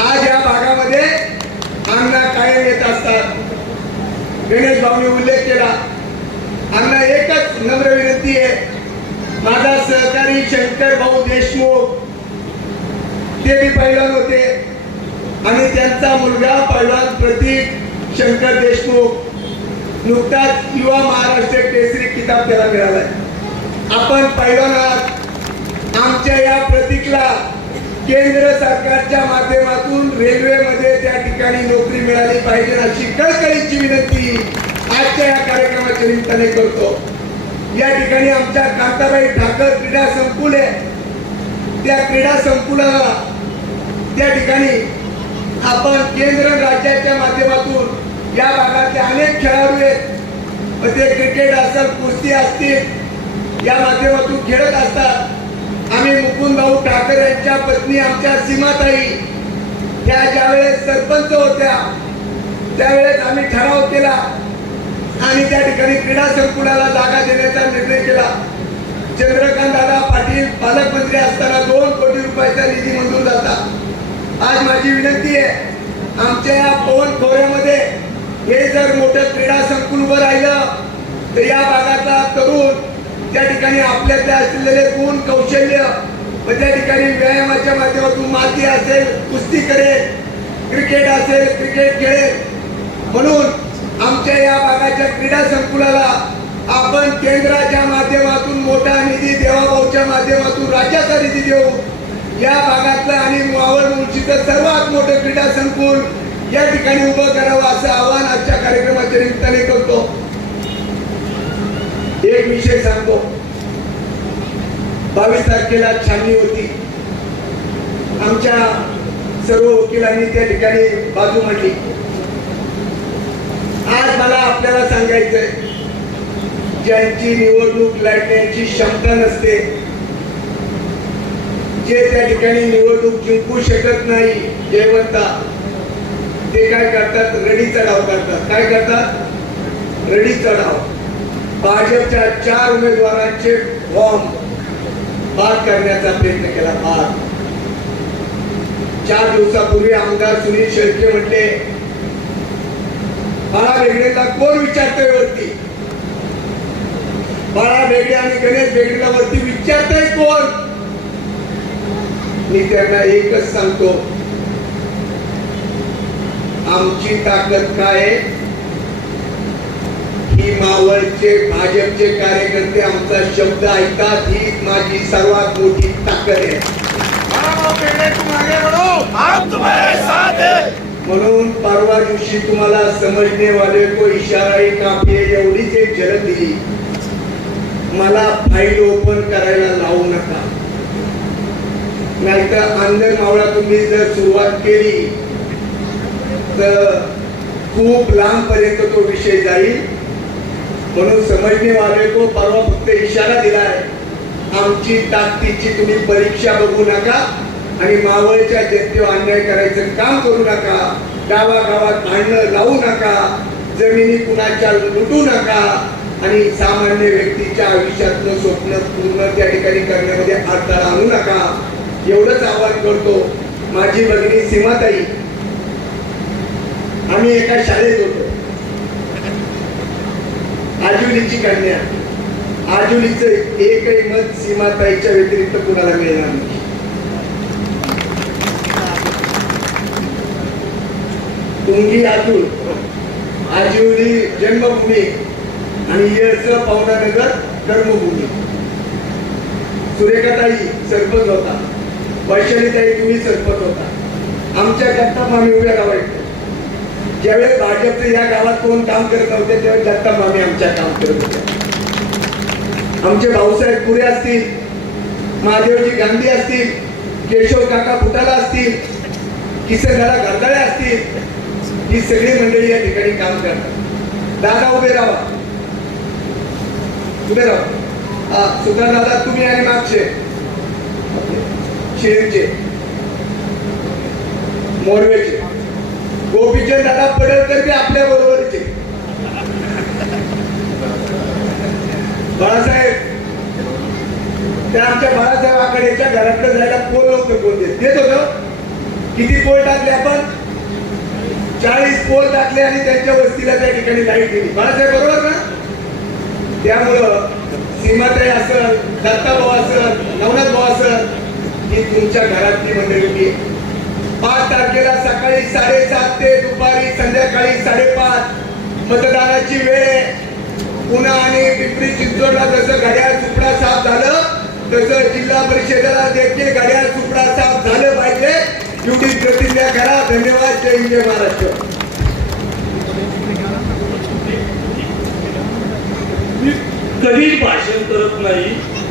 आज या भागामध्ये अण्णा कायम येत असतात. गणेश भाऊने उल्लेख केला. अण्णा एकच नम्र विनंती आहे, माझा सहकारी शंकर भाऊ देशमुख ते बी पैलवान होते आणि त्यांचा मुलगा पैलवान प्रतीक शंकर देशमुख नुकताच युवा महाराष्ट्र केसरी किताब त्याला मिळालाय. आपण पैलवान आहात. आमच्या या प्रतीकला केंद्र सरकारच्या माध्यमातून रेल्वेमध्ये त्या ठिकाणी नोकरी मिळाली पाहिजे अशी कळकळीची विनंती आजच्या या कार्यक्रमाच्या निमित्ताने करतो. या ठिकाणी आमच्या कांताबाई ठाकर क्रीडा संकुल आहे. त्या क्रीडा संकुलाला त्या ठिकाणी आपण केंद्र राज्याच्या माध्यमातून या भागातले अनेक खेळाडू आहेत, ते क्रिकेट असेल, कुस्ती असतील, या माध्यमातून खेळत असतात. आम्ही मुकुंद भाऊ ठाकर यांच्या पत्नी आमच्या सीमाताई त्या ज्यावेळेस सरपंच होत्या त्यावेळेस आम्ही ठराव केला आणि त्या ठिकाणी क्रीडा संकुलाला जागा देण्याचा निर्णय केला. चंद्रकांत दादा पाटील पालकमंत्री असताना 2 कोटी रुपयाचा निधी मंजूर झाला. आज माझी विनंती आहे, आमच्या या पवन खोऱ्यामध्ये हे जर मोठं क्रीडा संकुल उभं राहिलं तर या भागाचा तरुण त्या ठिकाणी आपल्याकडे असलेले गुण कौशल्य व त्या ठिकाणी व्यायामाच्या माध्यमातून माती असेल कुस्ती करेल, क्रिकेट असेल क्रिकेट खेळेल. म्हणून आमच्या या भागाच्या क्रीडा संकुलाला आपण केंद्राच्या माध्यमातून मोठा निधी, देवाभाऊच्या माध्यमातून राज्याचा निधी देऊ. या भागातलं आणि मावळ मुळशीचं सर्वात मोठं क्रीडा संकुल या ठिकाणी उभं करावं असं आवाहन आजच्या कार्यक्रमाच्या निमित्ताने करतो. एक विषय सांगतो. 22 तारखेला छाननी होती. आमच्या सर्व वकिलांनी त्या ठिकाणी बाजू मांडली. आज मला आपल्याला सांगायचंय, ज्यांची निवडणूक लढण्याची क्षमता नसते, जे त्या ठिकाणी निवडणूक जिंकू शकत नाही, जयवंता, ते काय करतात? रडीचा डाव करतात. काय करतात? रडीचा डाव. भाजपच्या 4 उमेदवारांचे फॉर्म बाद करण्याचा प्रयत्न केला. 4 दिवसापूर्वी आमदार सुनील शेळके म्हटले, बाळा बेगडेला कोण विचारतोय वरती? बाळा बेगडे आणि गणेश बेगडेला वरती विचारतोय कोण? मी त्यांना एकच सांगतो, आमची ताकद काय आहे? ही मावळचे भाजपचे कार्यकर्ते आमचा शब्द ऐकतात, ही माझी सर्वात मोठी ताकद आहे. म्हणून परवा दिवशी तुम्हाला समजने वाले को इशारा ही काफी आहे एवढीच एक झलक दिली. मला फाईल ओपन करायला लावू नका, नाहीतर अंदर मावळा तुम्ही जर सुरुवात केली तर खूप लांब पर्यंत तो विषय जाईल. म्हणून समजने वाले को परवा फक्त इशारा दिलाय, आमची ताकदीची तुम्ही परीक्षा बघू नका आणि मावळच्या जनतेवर अन्याय करायचं काम करू नका. गावागावात भांडणं लावू नका, जमिनी कुणाच्या लुटू नका आणि सामान्य व्यक्तीच्या आयुष्यातलं स्वप्न पूर्ण त्या ठिकाणी करण्यामध्ये अडथळा आणू नका. एवढंच आवाहन करतो. माझी भगिनी सीमाताई, आम्ही एका शाळेत होतो, आजुलीची कन्या. आजुलीचं एकही मत सीमाताईच्या व्यतिरिक्त कुणाला मिळणार नाही. तुंगी आजूल, आजुली जन्मभूमी आणि येळचं पवनानगर कर्मभूमी. सुरेखाताई सरपंच होता, वैशालीताई तुम्ही सरपंच होता. आमच्या दत्ता मामी उभ्या राहायचे. ज्यावेळेस भाजपचं या गावात कोण काम करत नव्हते त्यावेळेस दत्ता मामी आमच्या काम करत होत्या. आमचे भाऊसाहेब पुरे असतील, महादेवजी गांधी असतील, केशव काका फुटाला असतील, किसनदादा घरदाळे असतील, ही सगळी मंडळी या ठिकाणी काम करतात. दादा उभे राहा, उभे राहा. सुधार दादा तुम्ही आणि मागचे शिरींचे, मोरवेचे, गोपीचंद दादा पडळकर बी आपल्या बरोबरचे. बाळासाहेब, त्या आमच्या बाळासाहेब आकडेच्या घराकडे जायला पोल नव्हतं कोण देत होतं. किती पोल टाकले आपण? 40 पोल टाकले आणि त्यांच्या वस्तीला त्या ठिकाणी लाईट दिली. बाळासाहेब बरोबर ना? त्यामुळं सीमाताई असं, दत्ताभाऊ असं, नवनाथ भाऊ असं, ही तुमच्या घरातली मंडळी होती. 5 तारखेला सकाळी 7:30 ते दुपारी संध्याकाळी 5:30 मतदानाची वेळ. पुन्हा आणि पिंपरी चिंचवडला जसं घड्याळ सुपडा साफ झालं तसं जिल्हा परिषदेला देखील घड्याळ सुपडा साफ झालं पाहिजे. एवढी प्रतिज्ञा करा. धन्यवाद. जय हिंद, जय महाराष्ट्र. कधीच भाषण करत नाही,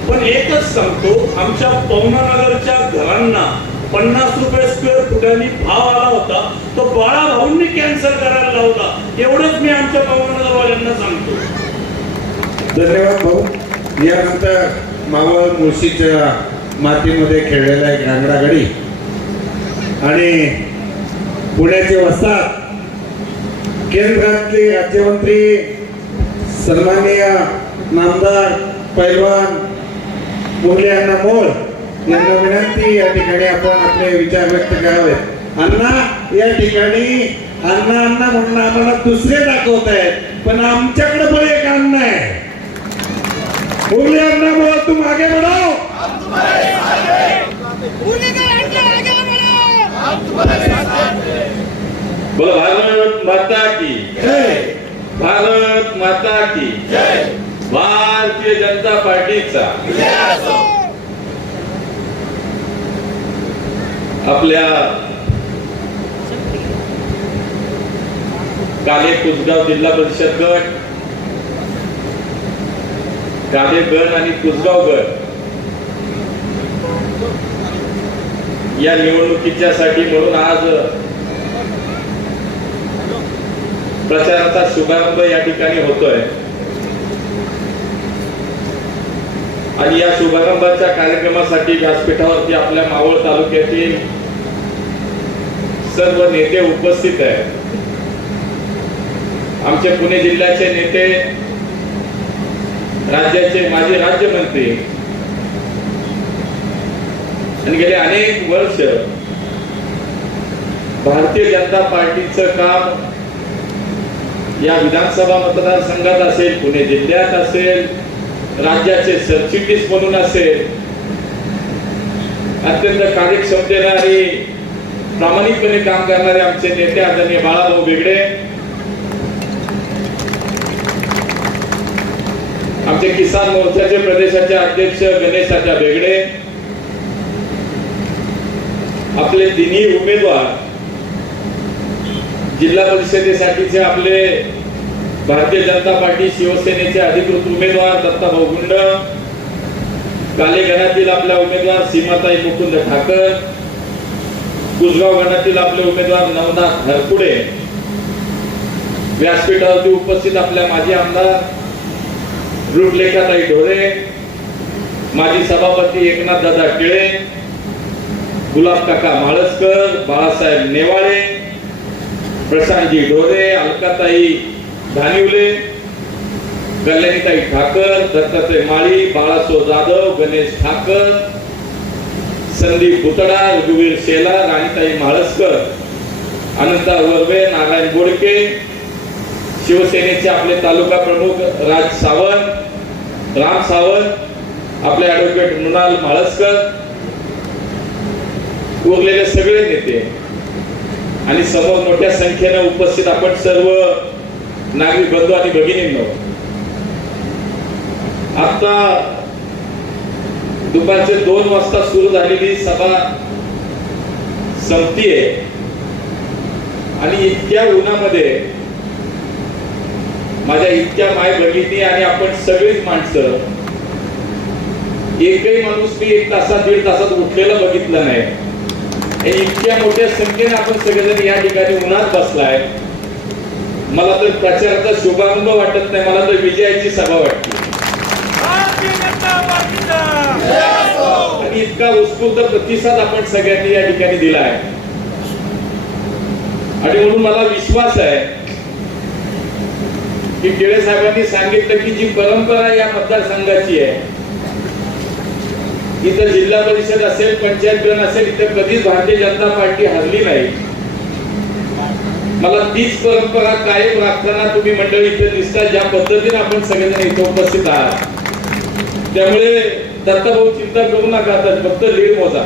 पण एकच सांगतो, आमच्या पवनानगरच्या घरांना 50 रुपये स्क्वेअर फुटांनी भाव आला होता, तो बाळाभाऊंनी कॅन्सल करायला लावला. एवढंच मी आमच्या पवनानगरवाल्यांना सांगतो. धन्यवाद भाऊ. यानंतर मावळ मुळशीच्या मातीमध्ये खेळलेला एक रांगडा गडी आणि पुण्याचे वस्ताद, केंद्रातले राज्यमंत्री, सन्माननीय नामदार पैलवान मुरली अण्णा मोहोळ यांना विनंती, या ठिकाणी आपण आपले विचार व्यक्त करावेत. अण्णा, या ठिकाणी अण्णा अण्णा म्हणून आम्हाला दुसरे दाखवत आहेत, पण आमच्याकडे पण एक अण्णा आहे. मुरली अण्णा मोहोळ, तुम आगे बढ़ो. बोलो भारत माता की जय. भारत माता की भारतीय जनता पार्टीचा आपल्या काले कुसगाव जिल्हा परिषद गट, काले गण आणि कुसगाव गट या निवडणुकीच्या साठी म्हणून आज प्रचाराचा शुभारंभ या ठिकाणी होतोय. आणि या शुभारंभाच्या कार्यक्रमासाठी व्यासपीठावरती आपल्या मावळ तालुक्यातील सर्व नेते उपस्थित आहेत. आमचे पुणे जिल्ह्याचे नेते, राज्याचे माजी राज्यमंत्री आणि गेले अनेक वर्ष भारतीय जनता पार्टीचं काम या विधानसभा मतदारसंघात असेल, पुणे जिल्ह्यात असेल, राज्याचे सरचिटणीस म्हणून असेल, अत्यंत कार्यक्षमतेने आणि प्रामाणिकपणे काम करणारे आमचे नेते आदरणीय बाळाभाऊ बेगडे, आमचे किसान मोर्चाचे प्रदेशाचे अध्यक्ष गणेश आजा बेगडे, आपले तिन्ही उमेदवार, जिल्हा परिषदेसाठीचे आपले भारतीय जनता पार्टी शिवसेनेचे अधिकृत उमेदवार दत्ताभाऊ गुंड, काले गणातील आपल्या उमेदवार सीमाताई मुकुंद ठाकर, कुसगाव गणातील आपले उमेदवार नवनाथ हरपुडे, व्यासपीठावरती उपस्थित आपल्या माजी आमदार रुपलेखाताई ढोरे, माजी सभापती एकनाथ दादा टिळे, गुलाब काका म्हाळसकर, बाळासाहेब नेवाळे, प्रशांतजी ढोरे, अलकाताई धानिवले, कल्याणीताई ठाकर, दत्तात्रय माळी, बाळासो जाधव, गणेश ठाकर, संदीप पुतळा, रघुवीर शेला, राणीताई म्हाळसकर, अनंता वर्वे, नारायण बोडके, शिवसेनेचे आपले तालुका प्रमुख राज सावंत, राम सावंत, आपले ऍडव्होकेट मृणाल म्हाळसकर, उरलेले सगळे नेते आणि समोर मोठ्या संख्येने उपस्थित आपण सर्व नागरिक बंधू आणि भगिनींनो, आता दुपारचे 2 वाजता सुरू झालेली सभा संपतीये आणि इतक्या उन्हामध्ये माझ्या इतक्या माय भगिनी आणि आपण सगळीच माणसं, एकही माणूस मी 1 तासात 1.5 तासात उठलेला बघितलं नाही. इतक्या मोठ्या संख्येने आपण सगळेजण या ठिकाणी उन्हात बसलाय. मला तर प्रचाराचा शुभारंभ वाटत नाही, मला तर विजयाची सभा वाटते. आणि इतका उत्स्फूर्त प्रतिसाद आपण सगळ्यांनी या ठिकाणी दिलाय आणि म्हणून मला विश्वास आहे की टिळे साहेबांनी सांगितलं की जी परंपरा या मतदारसंघाची आहे, इथं जिल्हा परिषद असेल, पंचायत गण असेल, इथं कधीच भारतीय जनता पार्टी हरली नाही. मला तीच परंपरा कायम राखताना तुम्ही मंडळी इथे दिसता, ज्या पद्धतीने आपण सगळेजण इथे उपस्थित आहात. त्यामुळे दत्ताभाऊ चिंता करू नका, फक्त लीड मोजा.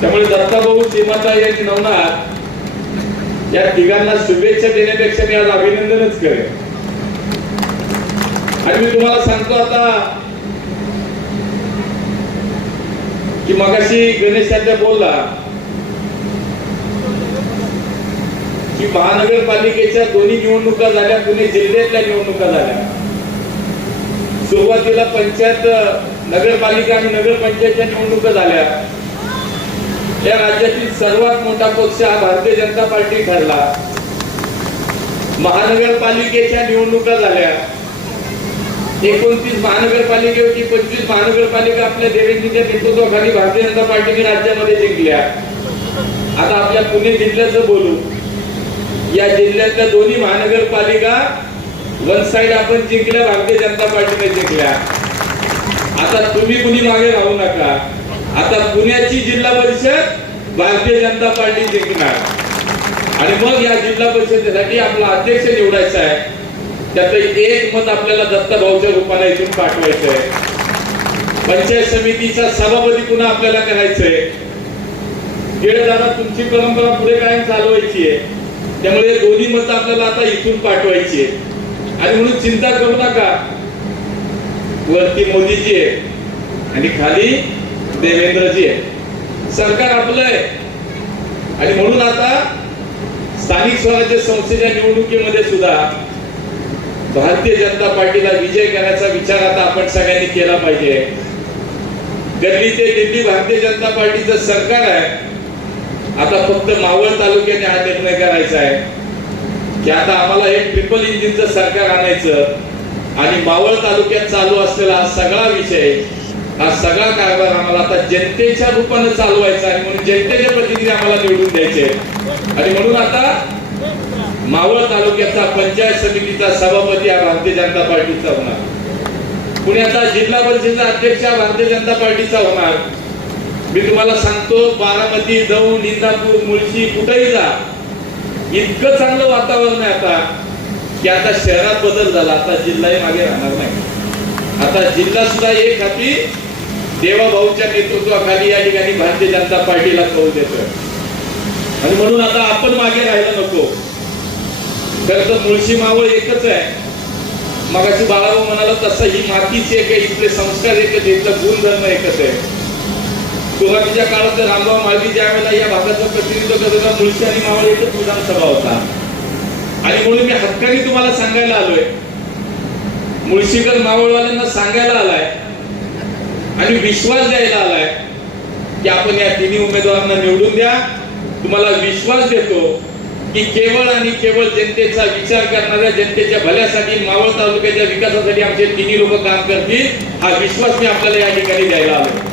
त्यामुळे दत्ताभाऊ, सीमाताई आणि नवनाथ या तिघांना शुभेच्छा देण्यापेक्षा मी आज अभिनंदनच करेन. आणि मी तुम्हाला सांगतो आता की मगाशी गणेश साहेब बोलला की महानगरपालिकेच्या दोन्ही निवडणुका झाल्या, पुणे जिल्ह्यातल्या निवडणुका झाल्या. सुरुवातीला पंचायत, नगरपालिका आणि नगरपंचायतच्या निवडणुका झाल्या. या राज्यातील सर्वात मोठा पक्ष हा भारतीय जनता पार्टी ठरला. महानगरपालिकेच्या निवडणुका झाल्या. 29 महानगरपालिकेपैकी 25 महानगरपालिका आपल्या देवेंद्रजींच्या नेतृत्वाखाली भारतीय जनता पार्टीने राज्यामध्ये जिंकल्या. आता आपल्या पुणे जिल्ह्याचं बोलू. या जिल्ह्यातल्या दोन्ही महानगरपालिका वन साइड आपण जिंकल्या, भारतीय जनता पार्टीने जिंकल्या. आता तुम्ही कुणी मागे राहू नका. आता पुण्याची जिल्हा परिषद भारतीय जनता पार्टी जिंकणार आणि मग या जिल्हा परिषदेसाठी आपला अध्यक्ष निवडायचा आहे. त्याचं एक मत आपल्याला दत्तभाऊच्या रूपाने इथून पाठवायचं आहे. पंचायत समितीचा सभापती पुन्हा आपल्याला करायचंय. गेल्या दादा तुमची परंपरा पुढे कायम चालवायची आहे. त्यामुळे दोन्ही मतं आपल्याला आता इथून पाठवायची आहे. आणि म्हणून चिंता करू नका. वरती मोदीजी आहे आणि खाली देवेंद्रजी आहे. सरकार आपलं आहे. आणि म्हणून आता स्थानिक स्वराज्य संस्थेच्या निवडणुकीमध्ये सुद्धा भारतीय जनता पार्टीला विजय करण्याचा विचार आता आपण सगळ्यांनी केला पाहिजे. दिल्ली ते दिल्ली भारतीय जनता पार्टीचं सरकार आहे. आता फक्त मावळ तालुक्याने हा निर्णय करायचा आहे की आता आम्हाला हे ट्रिपल इंजिनचं सरकार आणायचं आणि मावळ तालुक्यात चालू असलेला हा सगळा विषय, हा सगळा कारभार आम्हाला आता जनतेच्या रूपाने चालवायचा आहे. म्हणून जनतेचे प्रतिनिधी आम्हाला निवडून द्यायचे. आणि म्हणून आता मावळ तालुक्याचा पंचायत समितीचा सभापती हा भारतीय जनता पार्टीचा होणार. पुण्याचा जिल्हा परिषदेचा अध्यक्ष हा भारतीय जनता पार्टीचा होणार. मी तुम्हाला सांगतो, बारामती, दौंड, इंदापूर, मुळशी कुठेही जा, इतकं चांगलं वातावरण आहे आता की आता शहरात बदल झाला. आता जिल्हाही मागे राहणार नाही. आता जिल्हा सुद्धा एक हाती देवाभाऊच्या नेतृत्वाखाली या ठिकाणी भारतीय जनता पार्टीला कौल देतोय. आणि म्हणून आता आपण मागे राहायला नको. खरं तर मुळशी मावळ एकच आहे. मगाशी बाळाभाऊ म्हणाला तसं ही मातीच एक आहे, इथले संस्कार एकच आहे, इथला गुणधर्म एकच आहे. सुरुवातीच्या काळात रामभाऊ माळवी ज्या वेळेला या भागाचं प्रतिनिधित्व करत होता, मुळशी आणि मावळ एकच विधानसभा होता. आणि म्हणून मी हक्काने तुम्हाला सांगायला आलोय, मुळशीकर मावळवाल्यांना सांगायला आलाय आणि विश्वास द्यायला आलाय की आपण या तिन्ही उमेदवारांना निवडून द्या. तुम्हाला विश्वास देतो की केवळ आणि केवळ जनतेचा विचार करणाऱ्या, जनतेच्या भल्यासाठी, मावळ तालुक्याच्या विकासासाठी आमचे तिन्ही लोक काम करतील, हा विश्वास मी आपल्याला या ठिकाणी द्यायला आलो.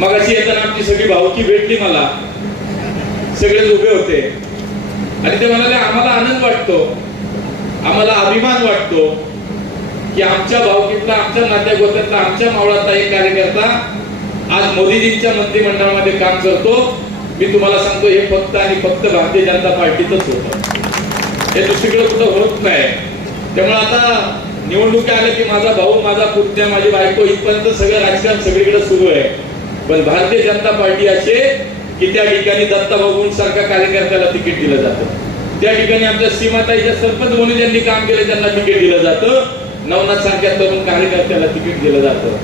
मगाशी येताना आमची सगळी भाऊकी भेटली मला. सगळे उभे होते आणि ते म्हणाले आम्हाला आनंद वाटतो, आम्हाला अभिमान वाटतो की आमच्या भाऊकीतला, आमच्या नात्यागोत्यातला, आमच्या मावळातला एक कार्यकर्ता आज मोदीजींच्या मंत्रिमंडळामध्ये काम करतो. मी तुम्हाला सांगतो हे फक्त आणि फक्त भारतीय जनता पार्टीतच होतं. हे दुसरीकडे कुठं होत नाही. त्यामुळे आता निवडणुका आल्या की माझा भाऊ, माझा पुतण्या, माझी बायको इथपर्यंत सगळं राजकारण सगळीकडे सुरू आहे. पण भारतीय जनता पार्टी असे की त्या ठिकाणी दत्ताभाऊ सारख्या कार्यकर्त्याला तिकीट दिलं जातं. त्या ठिकाणी आमच्या सीमाताईच्या सरपंच म्हणून ज्यांनी काम केले त्यांना तिकीट दिलं जातं. नवनाथ सारख्या तरुण कार्यकर्त्याला तिकीट दिलं जातं.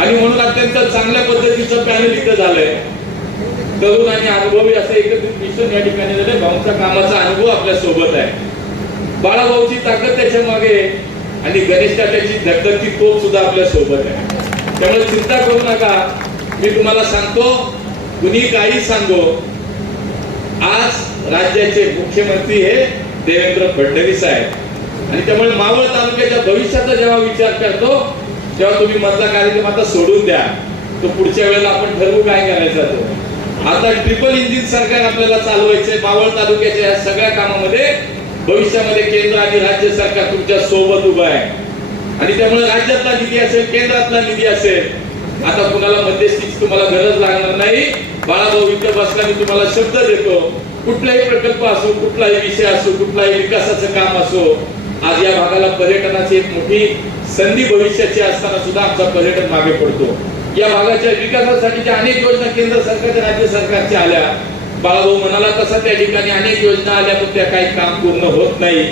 आणि म्हणून अत्यंत चांगल्या पद्धतीचं पॅनल इथं झालंय. तरुण आणि अनुभवी असं एकत्रित मिश्रण या ठिकाणी झालंय. भाऊंचा कामाचा अनुभव आपल्या सोबत आहे. बाळाभाऊची ताकद त्याच्या मागे आणि गणेश त्याची धगधगती तोप सुद्धा आपल्या सोबत आहे. त्यामुळे चिंता करू नका. मी तुम्हाला सांगतो, कुणी काही सांगो, आज राज्याचे मुख्यमंत्री हे देवेंद्र फडणवीस आहेत. आणि त्यामुळे मावळ तालुक्याच्या भविष्याचा जेव्हा विचार करतो तेव्हा तुम्ही मधला कार्यक्रम आता सोडून द्या. तो पुढच्या वेळेला आपण ठरवू काय करायचं. तो आता ट्रिपल इंजिन सरकार आपल्याला चालवायचंय. मावळ तालुक्याच्या या सगळ्या कामामध्ये भविष्यामध्ये केंद्र आणि राज्य सरकार तुमच्या सोबत उभं आहे. आणि त्यामुळे राज्यातला निधी असेल, केंद्रातला निधी असेल, आता कुणाला मध्यस्थीची तुम्हाला गरज लागणार नाही. बाळाभाऊ इथं बसला मी तुम्हाला शब्द देतो, कुठलाही प्रकल्प असो, कुठलाही विषय असो, कुठलाही विकासाचं काम असो, आज या भागाला पर्यटनाची एक मोठी संधी भविष्याची असताना सुद्धा आमचा पर्यटन मागे पडतो. या भागाच्या विकासासाठीच्या अनेक योजना केंद्र सरकारच्या, राज्य सरकारच्या आल्या. बाळाभाऊ म्हणाला तसा त्या ठिकाणी अनेक योजना आल्या, पण त्या काही काम पूर्ण होत नाही.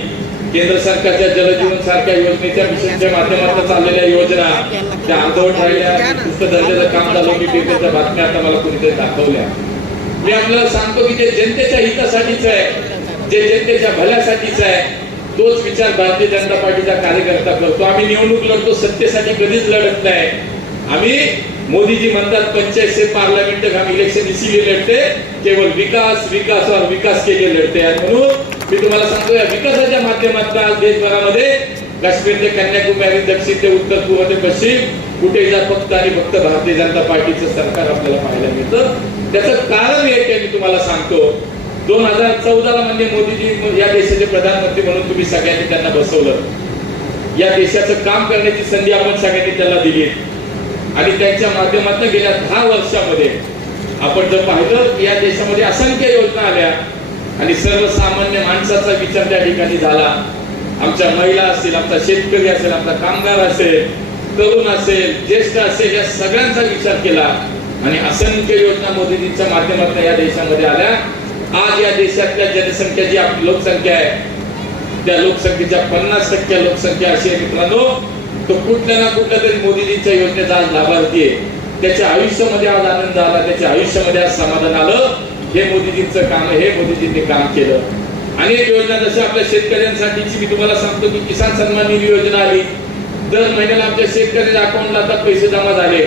केंद्र सरकारच्या जलजीवन सारख्या योजनेच्या मिशनच्या माध्यमातून चाललेल्या योजना त्या अर्धवट राहिल्या. नुसतं दर्जाचं काम झालं की त्याच्या बातम्या आता मला कोणीतरी दाखवल्या. मी आपल्याला सांगतो की जे जनतेच्या हितासाठीच आहे, जे जनतेच्या भल्यासाठीच आहे, तोच विचार भारतीय जनता पार्टीचा कार्यकर्ता करतो. आम्ही निवडणूक लढतो, सत्तेसाठी कधीच लढत नाही. आम्ही मोदीजी म्हणतात पंचायत से पार्लियामेंट तक हम इलेक्शन इसीलिए लढते, केवळ विकास विकास और विकास के लिए लढते. आणि म्हणून मी तुम्हाला सांगतो या विकासाच्या माध्यमातून आज देशभरामध्ये काश्मीर ते कन्याकुमारी, दक्षिण ते उत्तर, पूर्व ते पश्चिम, कुठेही जा फक्त आणि फक्त भारतीय जनता पार्टीचं सरकार आपल्याला पाहायला मिळतं. त्याचं कारण एक आहे, मी तुम्हाला सांगतो. 2014ला म्हणजे मोदीजी या देशाचे प्रधानमंत्री म्हणून तुम्ही सगळ्यांनी त्यांना बसवलं. या देशाचं काम करण्याची संधी आपण सगळ्यांनी त्यांना दिली आणि त्यांच्या माध्यमातून गेल्या 10 वर्षामध्ये आपण जर पाहिलं या देशामध्ये असंख्य योजना आल्या आणि सर्वसामान्य माणसाचा विचार त्या ठिकाणी झाला. आमच्या महिला असतील, आमचा शेतकरी असेल, आमचा कामगार असेल, तरुण असेल, ज्येष्ठ असेल, या सगळ्यांचा विचार केला आणि असंख्य योजना मोदीजींच्या माध्यमातून या देशामध्ये आल्या. आज या देशातल्या जनसंख्या जी आपली लोकसंख्या आहे त्या लोकसंख्येच्या 50% लोकसंख्या अशी आहे मित्रांनो, तो कुठल्या ना कुठल्या तरी मोदीजींच्या योजनेचा आज लाभार्थी आहे. त्याच्या आयुष्यामध्ये आज आनंद आला, त्याच्या आयुष्यामध्ये आज समाधान आलं. हे मोदीजींचं काम आहे, हे मोदीजींनी काम केलं. अनेक योजना जसं आपल्या शेतकऱ्यांसाठीची मी तुम्हाला सांगतो की किसान सन्मान निधी योजना आली. दर महिन्याला आमच्या शेतकऱ्यांच्या अकाउंटला आता पैसे जमा झाले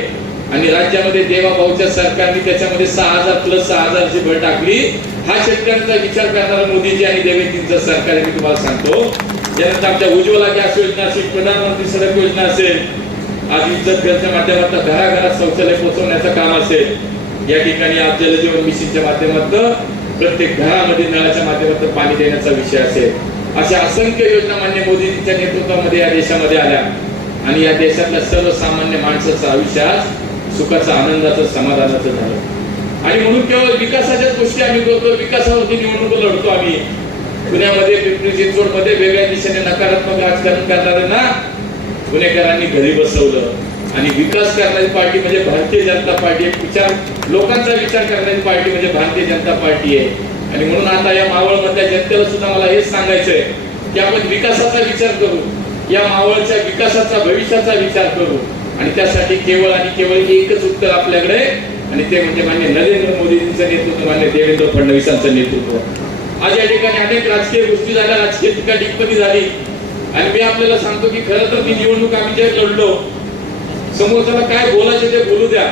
आणि राज्यामध्ये देवाभाऊच्या सरकारने त्याच्यामध्ये 6,000 + 6,000 ची भर टाकली. हा शेतकऱ्यांचा विचार करणारा मोदीजी आणि देवेंद्रजींचं सरकार आहे, मी तुम्हाला सांगतो. त्यानंतर आमच्या उज्ज्वला गॅस योजना असेल, प्रधानमंत्री सडक योजना असेल, आज इज्जत घरच्या माध्यमातून घराघरात शौचालय पोहोचवण्याचं काम असेल, या ठिकाणी आज जलजीवन मिशनच्या माध्यमातून प्रत्येक घरामध्ये नळाच्या माध्यमातून पाणी देण्याचा विषय असेल. अशा असंख्य योजना मान्य मोदीजींच्या नेतृत्वामध्ये या देशामध्ये आल्या आणि या देशातल्या सर्वसामान्य माणसाचं आयुष्य आज सुखाचं, आनंदाचं, समाधानाचं झालं. आणि म्हणून केवळ विकासाच्याच गोष्टी आम्ही करतो, विकासावरती निवडणूक लढतो आम्ही. पुण्यामध्ये, पिंपरी चिंचवडमध्ये वेगळ्या दिशेने नकारात्मक राजकारण करणाऱ्यांना पुणेकरांनी घरी बसवलं आणि विकास करणारी पार्टी म्हणजे भारतीय जनता पार्टी. एक विचार, लोकांचा विचार करणारी पार्टी म्हणजे भारतीय जनता पार्टी आहे. आणि म्हणून आता या मावळमधल्या जनतेला सुद्धा मला हेच सांगायचंय की आपण विकासाचा विचार करू, या मावळच्या विकासाचा, भविष्याचा विचार करू आणि त्यासाठी केवळ आणि केवळ एकच उत्तर आपल्याकडे आणि ते म्हणजे मान्य नरेंद्र मोदींचं नेतृत्व, मान्य देवेंद्र फडणवीसांचं नेतृत्व. आज या ठिकाणी अनेक राजकीय गोष्टी झाल्या, राजकीय टीका टिप्पणी झाली आणि मी आपल्याला सांगतो की खरं तर मी निवडणूक आम्ही जे लढलो, समोरच्याला काय बोलायचे ते बोलू द्या,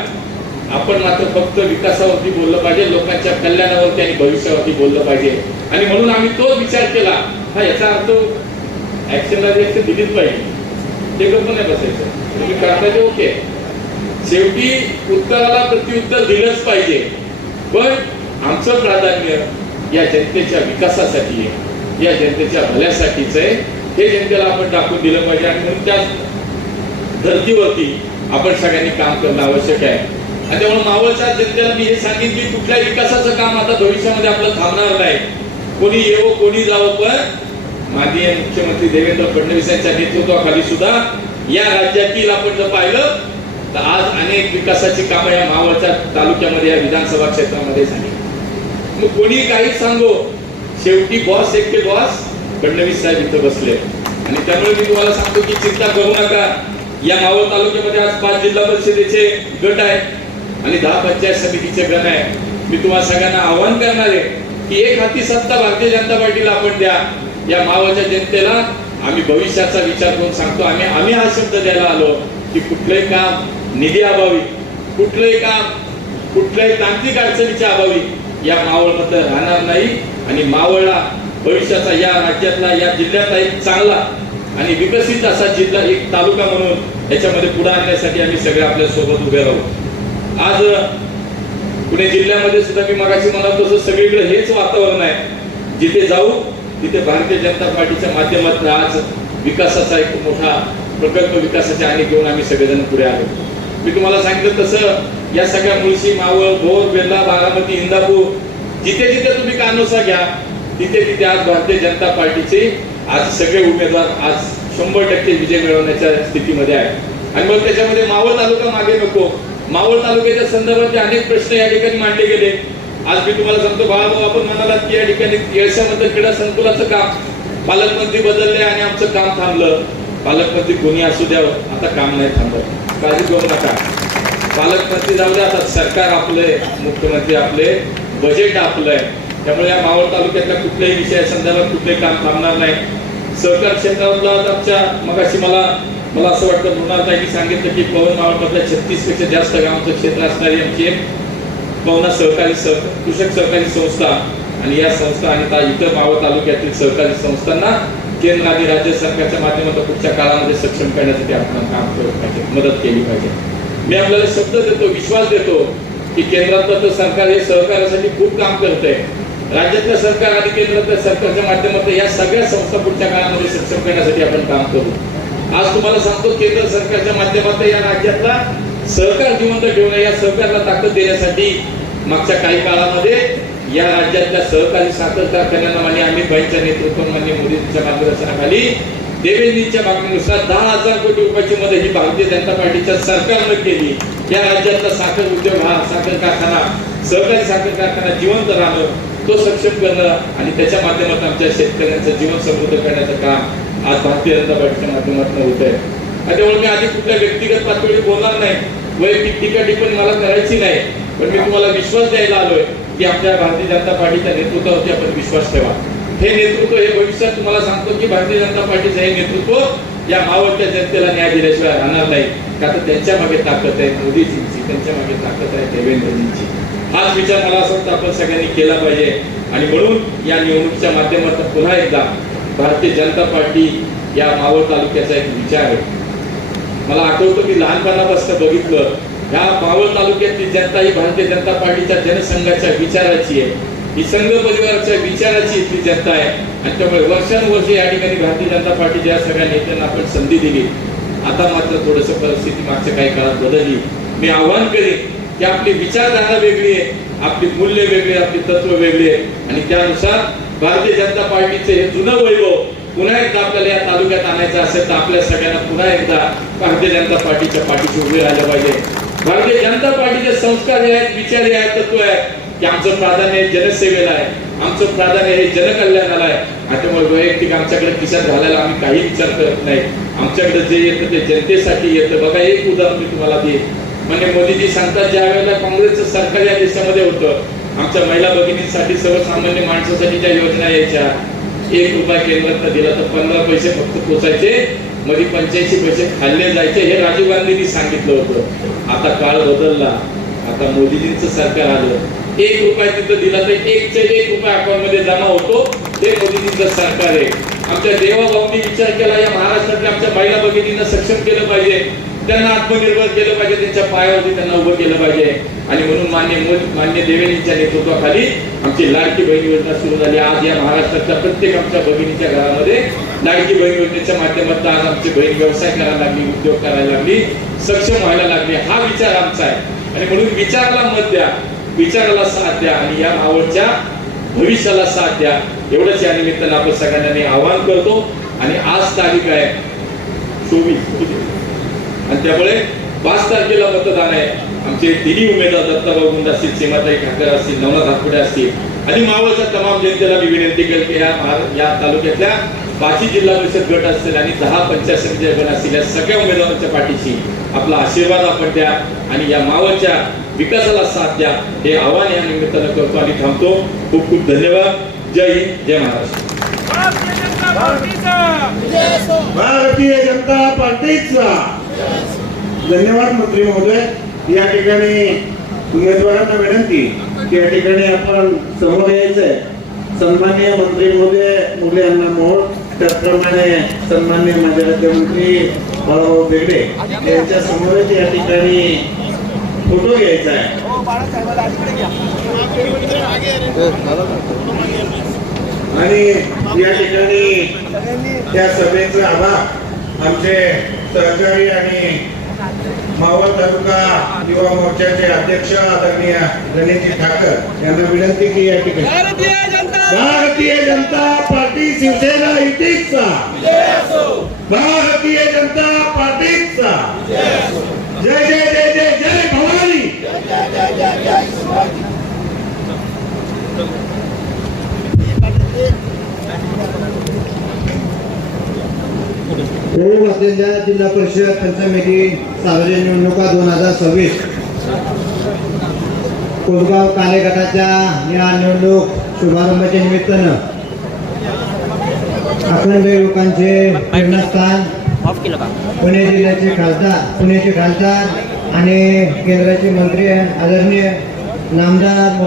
आपण मात्र फक्त विकासावरती बोललं पाहिजे, लोकांच्या कल्याणावरती आणि भविष्यावरती बोललं पाहिजे. आणि म्हणून आम्ही तोच विचार केला. हा याचा अर्थ ऍक्शनला रिएक्शन दिलीच पाहिजे, ते गप्प नाही बसायचं, तुम्ही करताय ओके, शेवटी उत्तराला प्रत्युत्तर दिलंच पाहिजे. पण आमचं प्राधान्य या जनतेच्या विकासासाठी आहे, या जनतेच्या भल्यासाठीच आहे, हे जनतेला आपण टाकून दिलं पाहिजे. आणि म्हणून त्या धर्तीवरती आपण सगळ्यांनी काम करणं आवश्यक आहे. आणि त्यामुळे मावळच्या जनतेला मी हे सांगेन की कुठल्याही विकासाचं काम आता भविष्यामध्ये आपलं थांबणार नाही. कोणी येवो कोणी जावं, पण माननीय मुख्यमंत्री देवेंद्र फडणवीस यांच्या नेतृत्वाखाली सुद्धा या राज्यातील आपण जर पाहिलं तर आज अनेक विकासाची कामं या मावळच्या तालुक्यामध्ये, या विधानसभा क्षेत्रामध्ये झाली. मग कोणी काही सांगो, शेवटी बॉस एकटे बॉस फडणवीस साहेब इथं बसले. आणि त्यामुळे मी तुम्हाला सांगतो की चिंता करू नका. या मावळ तालुक्यामध्ये आज 5 जिल्हा परिषदेचे गट आहेत आणि 10 पंचायत समितीचे गण आहे. मी तुम्हाला सगळ्यांना आवाहन करणार आहे की एक हाती सत्ता भारतीय जनता पार्टीला आपण द्या. या मावळच्या जनतेला आम्ही भविष्याचा विचार करून सांगतो. आम्ही हा शब्द द्यायला आलो की कुठलंही काम निधी अभावी, कुठलंही काम कुठल्याही तांत्रिक अडचणीच्या अभावी या मावळमध्ये राहणार नाही. आणि मावळला भविष्याचा, या राज्यातला, या जिल्ह्यातला एक चांगला आणि विकसित असा जिल्हा, एक तालुका म्हणून याच्यामध्ये पुढे आणण्यासाठी आम्ही सगळे आपल्या सोबत उभे राहू. आज पुणे जिल्ह्यामध्ये सुद्धा मी मगाशी म्हणालो तसं सगळीकडे हेच वातावरण आहे. जिथे जाऊ तिथे भारतीय जनता पार्टीच्या माध्यमातून आज विकासाचा एक मोठा प्रकल्प, विकासाचे आणि घेऊन आम्ही सगळेजण पुढे आलो. मी तुम्हाला सांगितलं तसं या सगळ्या मुळशी, मावळ, भोर, बेल्ला, बारामती, इंदापूर, जिथे जिथे तुम्ही कानोसा घ्या तिथे तिथे आज भारतीय जनता पार्टीचे आज सगळे उमेदवार आज 100% विजय मिळवण्याच्या स्थितीमध्ये आहे. आणि मग त्याच्यामध्ये मावळ तालुका मागे नको. मावळ तालुक्याच्या संदर्भात अनेक प्रश्न या ठिकाणी मांडले गेले. आज मी तुम्हाला सांगतो बाळाभाऊ, आपण म्हणालात की या ठिकाणी येळशामध्ये क्रीडा संकुलाचं काम, पालकमंत्री बदलले आणि आमचं काम थांबलं. पालकमंत्री कोणी असू द्यावं, आता काम नाही थांबत, काळजी करू नका. पालकमंत्री जाऊ द्या, आता सरकार आपले, मुख्यमंत्री आपले, बजेट आपलं आहे. त्यामुळे या मावळ तालुक्यातल्या कुठल्याही विषयासंदर्भात कुठलेही काम थांबणार नाही. सहकार क्षेत्रातला आमच्या मगाशी मला असं वाटतं मृणालताईंनी सांगितलं की पवन मावळमधल्या 36 पेक्षा जास्त गावांचं क्षेत्र असणारी आमची एक पवना सहकारी कृषक सहकारी संस्था आणि या संस्था आणि इतर मावळ तालुक्यातील सहकारी संस्थांना केंद्र आणि राज्य सरकारच्या माध्यमातून पुढच्या काळामध्ये सक्षम करण्यासाठी आपण काम केलं पाहिजे, मदत केली पाहिजे. मी आपल्याला शब्द देतो, विश्वास देतो की केंद्रातलं सरकार हे सहकार्यासाठी खूप काम करतंय. राज्यातलं सरकार आणि केंद्रातल्या सरकारच्या माध्यमातून या सगळ्या संस्था पुढच्या काळामध्ये सक्षम करण्यासाठी आपण काम करू. आज तुम्हाला सांगतो, केंद्र सरकारच्या माध्यमातून या राज्यातला सहकार जिवंत ठेवणं, या सहकारला ताकद देण्यासाठी मागच्या काही काळामध्ये या राज्यातल्या सहकारी साखर कारखान्यांना माननीय अमित भाईंच्या नेतृत्वात माननीय मोदींच्या मार्गदर्शनाखाली देवेंद्रजींच्या मागणीनुसार 10,000 कोटी रुपयाची मदत ही भारतीय जनता पार्टीच्या सरकारनं केली. या राज्यातला साखर उद्योग, हा साखर कारखाना, सहकारी साखर कारखाना जिवंत राहणं, तो सक्षम करणं आणि त्याच्या माध्यमातून आमच्या शेतकऱ्यांचं जीवन समृद्ध करण्याचं काम आज भारतीय जनता पार्टीच्या माध्यमातून होत आहे. त्यामुळे मी आधी कुठल्या व्यक्तिगत पातळीवर बोलणार नाही, वैयक्तिक टीका टिप्पणी मला करायची नाही, पण मी तुम्हाला विश्वास द्यायला आलोय की आपल्या भारतीय जनता पार्टीच्या नेतृत्वावरती आपण विश्वास ठेवा. हे नेतृत्व हे भविष्यात तुम्हाला सांगतो की भारतीय जनता पार्टीचं हे नेतृत्व या मावळत्या जनतेला न्याय दिल्याशिवाय राहणार नाही. का तर त्यांच्या मागे ताकद आहे मोदीजींची, त्यांच्या मागे ताकद आहे देवेंद्रजींची. हाच विचार मला असं वाटतं आपण सगळ्यांनी केला पाहिजे. आणि म्हणून या निवडणुकीच्या माध्यमातून पुन्हा एकदा भारतीय जनता पार्टी या मावळ तालुक्याचा एक विचार आहे. मला आठवतं की लहानपणापासून बघितलं, ह्या मावळ तालुक्यातली जनता ही भारतीय जनता पार्टीच्या जनसंघाच्या विचाराची आहे, ही संघ परिवाराच्या विचाराची इथली जनता आहे. आणि त्यामुळे वर्षानुवर्षे या ठिकाणी भारतीय जनता पार्टीच्या सगळ्या नेत्यांना आपण संधी दिली. आता मात्र थोडस परिस्थिती मागच्या काही काळात बदलली. मी आव्हान करेन की आपली विचारधारा वेगळी आहे, आपली मूल्य वेगळी, आपली तत्व वेगळी आहे आणि त्यानुसार भारतीय जनता पार्टीचे हे जुनं वैभव पुन्हा एकदा आपल्याला या तालुक्यात आणायचं असेल तर आपल्या सगळ्यांना पुन्हा एकदा भारतीय जनता पार्टीच्या पाठीशी उभे राहिलं पाहिजे. भारतीय जनता पार्टीचे संस्कार हे आहेत, विचार हे आहेत, तत्व आहे की आमचं प्राधान्य जनसेवेला आहे, आमचं प्राधान्य हे जनकल्याणाला आहे. आणि त्यामुळे वैयक्तिक आमच्याकडे खिशात घालायला आम्ही काही विचार करत नाही. आमच्याकडे जे येतं ते जनतेसाठी येतं. बघा, एक उदाहरण मी तुम्हाला देईन. म्हणजे मोदीजी सांगतात, ज्या वेळेला काँग्रेसचं सरकार या देशामध्ये होतं, आमच्या महिला भगिनींसाठी, सर्वसामान्य माणसासाठी ज्या योजना यायच्या, 1 रुपया केंद्रात दिला तर 15 पैसे फक्त पोचायचे, मध्ये 85 पैसे खाल्ले जायचे. हे राजीव गांधींनी सांगितलं होतं. आता काळ बदलला, आता मोदीजींचं सरकार आलं. 1 रुपया तिथं दिला तर 1 रुपया अकाउंट मध्ये जमा होतो. हे मोदीजींचं सरकार आहे. आमच्या देवाभाऊंनी विचार केला, या महाराष्ट्रातल्या आमच्या महिला भगिनींना सक्षम केलं पाहिजे, त्यांना आत्मनिर्भर केलं पाहिजे, त्यांच्या पायावरती त्यांना उभं केलं पाहिजे. आणि म्हणून मान्य देवेंद्रजींच्या नेतृत्वाखाली आमची लाडकी बहीण योजना सुरू झाली. आज या महाराष्ट्रातल्या प्रत्येक आमच्या भगिनीच्या घरामध्ये लाडकी बहीण योजनेच्या माध्यमातून आज आमची बहीण व्यवसाय करायला लागली, उद्योग करायला लागली, सक्षम व्हायला लागली. हा विचार आमचा आहे आणि म्हणून विचाराला मत द्या, विचाराला साथ द्या आणि या मावळच्या भविष्याला साथ द्या. एवढंच या निमित्तानं आपण सगळ्यांना मी आवाहन करतो. आणि आज तारीख आहे 24 आणि त्यामुळे 5 तारखेला मतदान आहे. आमचे तिन्ही उमेदवार दत्ताभाऊ गुंड असतील, सीमाताई ठाकर असतील, नवनाथ हातपुडे असतील आणि मावळच्या तमाम जनतेला मी विनंती केली की या तालुक्यातल्या 5 जिल्हा परिषद गट असतील आणि 10 पंचायत समिती गट असतील, या सगळ्या उमेदवारांच्या पाठीशी आपला आशीर्वाद आपण द्या आणि या मावळच्या विकासाला साथ द्या. हे आव्हान या निमित्तानं करतो आणि थांबतो. खूप खूप धन्यवाद. जय हिंद, जय महाराष्ट्र. भारतीय जनता पार्टीचा धन्यवाद मंत्री महोदय. या ठिकाणी उमेदवारांना विनंती की या ठिकाणी आपण समोर यायचंय. सन्माननीय मंत्री महोदय मुरली अण्णा मोहोळ, त्याचप्रमाणे सन्माननीय माझे राज्यमंत्री बाळाभाऊ भेगडे यांच्या समोरच या ठिकाणी फोटो घ्यायचा आहे. आणि या ठिकाणी त्या सभेचा आभार आमचे सहकारी आणि मावळ तालुका युवा मोर्चाचे अध्यक्ष आदरणीय रणजित ठाकर यांना विनंती की या ठिकाणी भारतीय जनता पार्टी शिवसेना युतीचा, भारतीय जनता पार्टीचा जय जय जय जय जय भवानी. होऊ असलेल्या जिल्हा परिषद पंचायत सार्वजनिक निवडणुका 2026 कोसगाव काले गटाच्या या निवडणूक शुभारंभाच्या निमित्तानं अखंड युवकांचे प्रेरणास्थान पुण्याचे खासदार आणि केंद्राचे मंत्री आदरणीय नामदार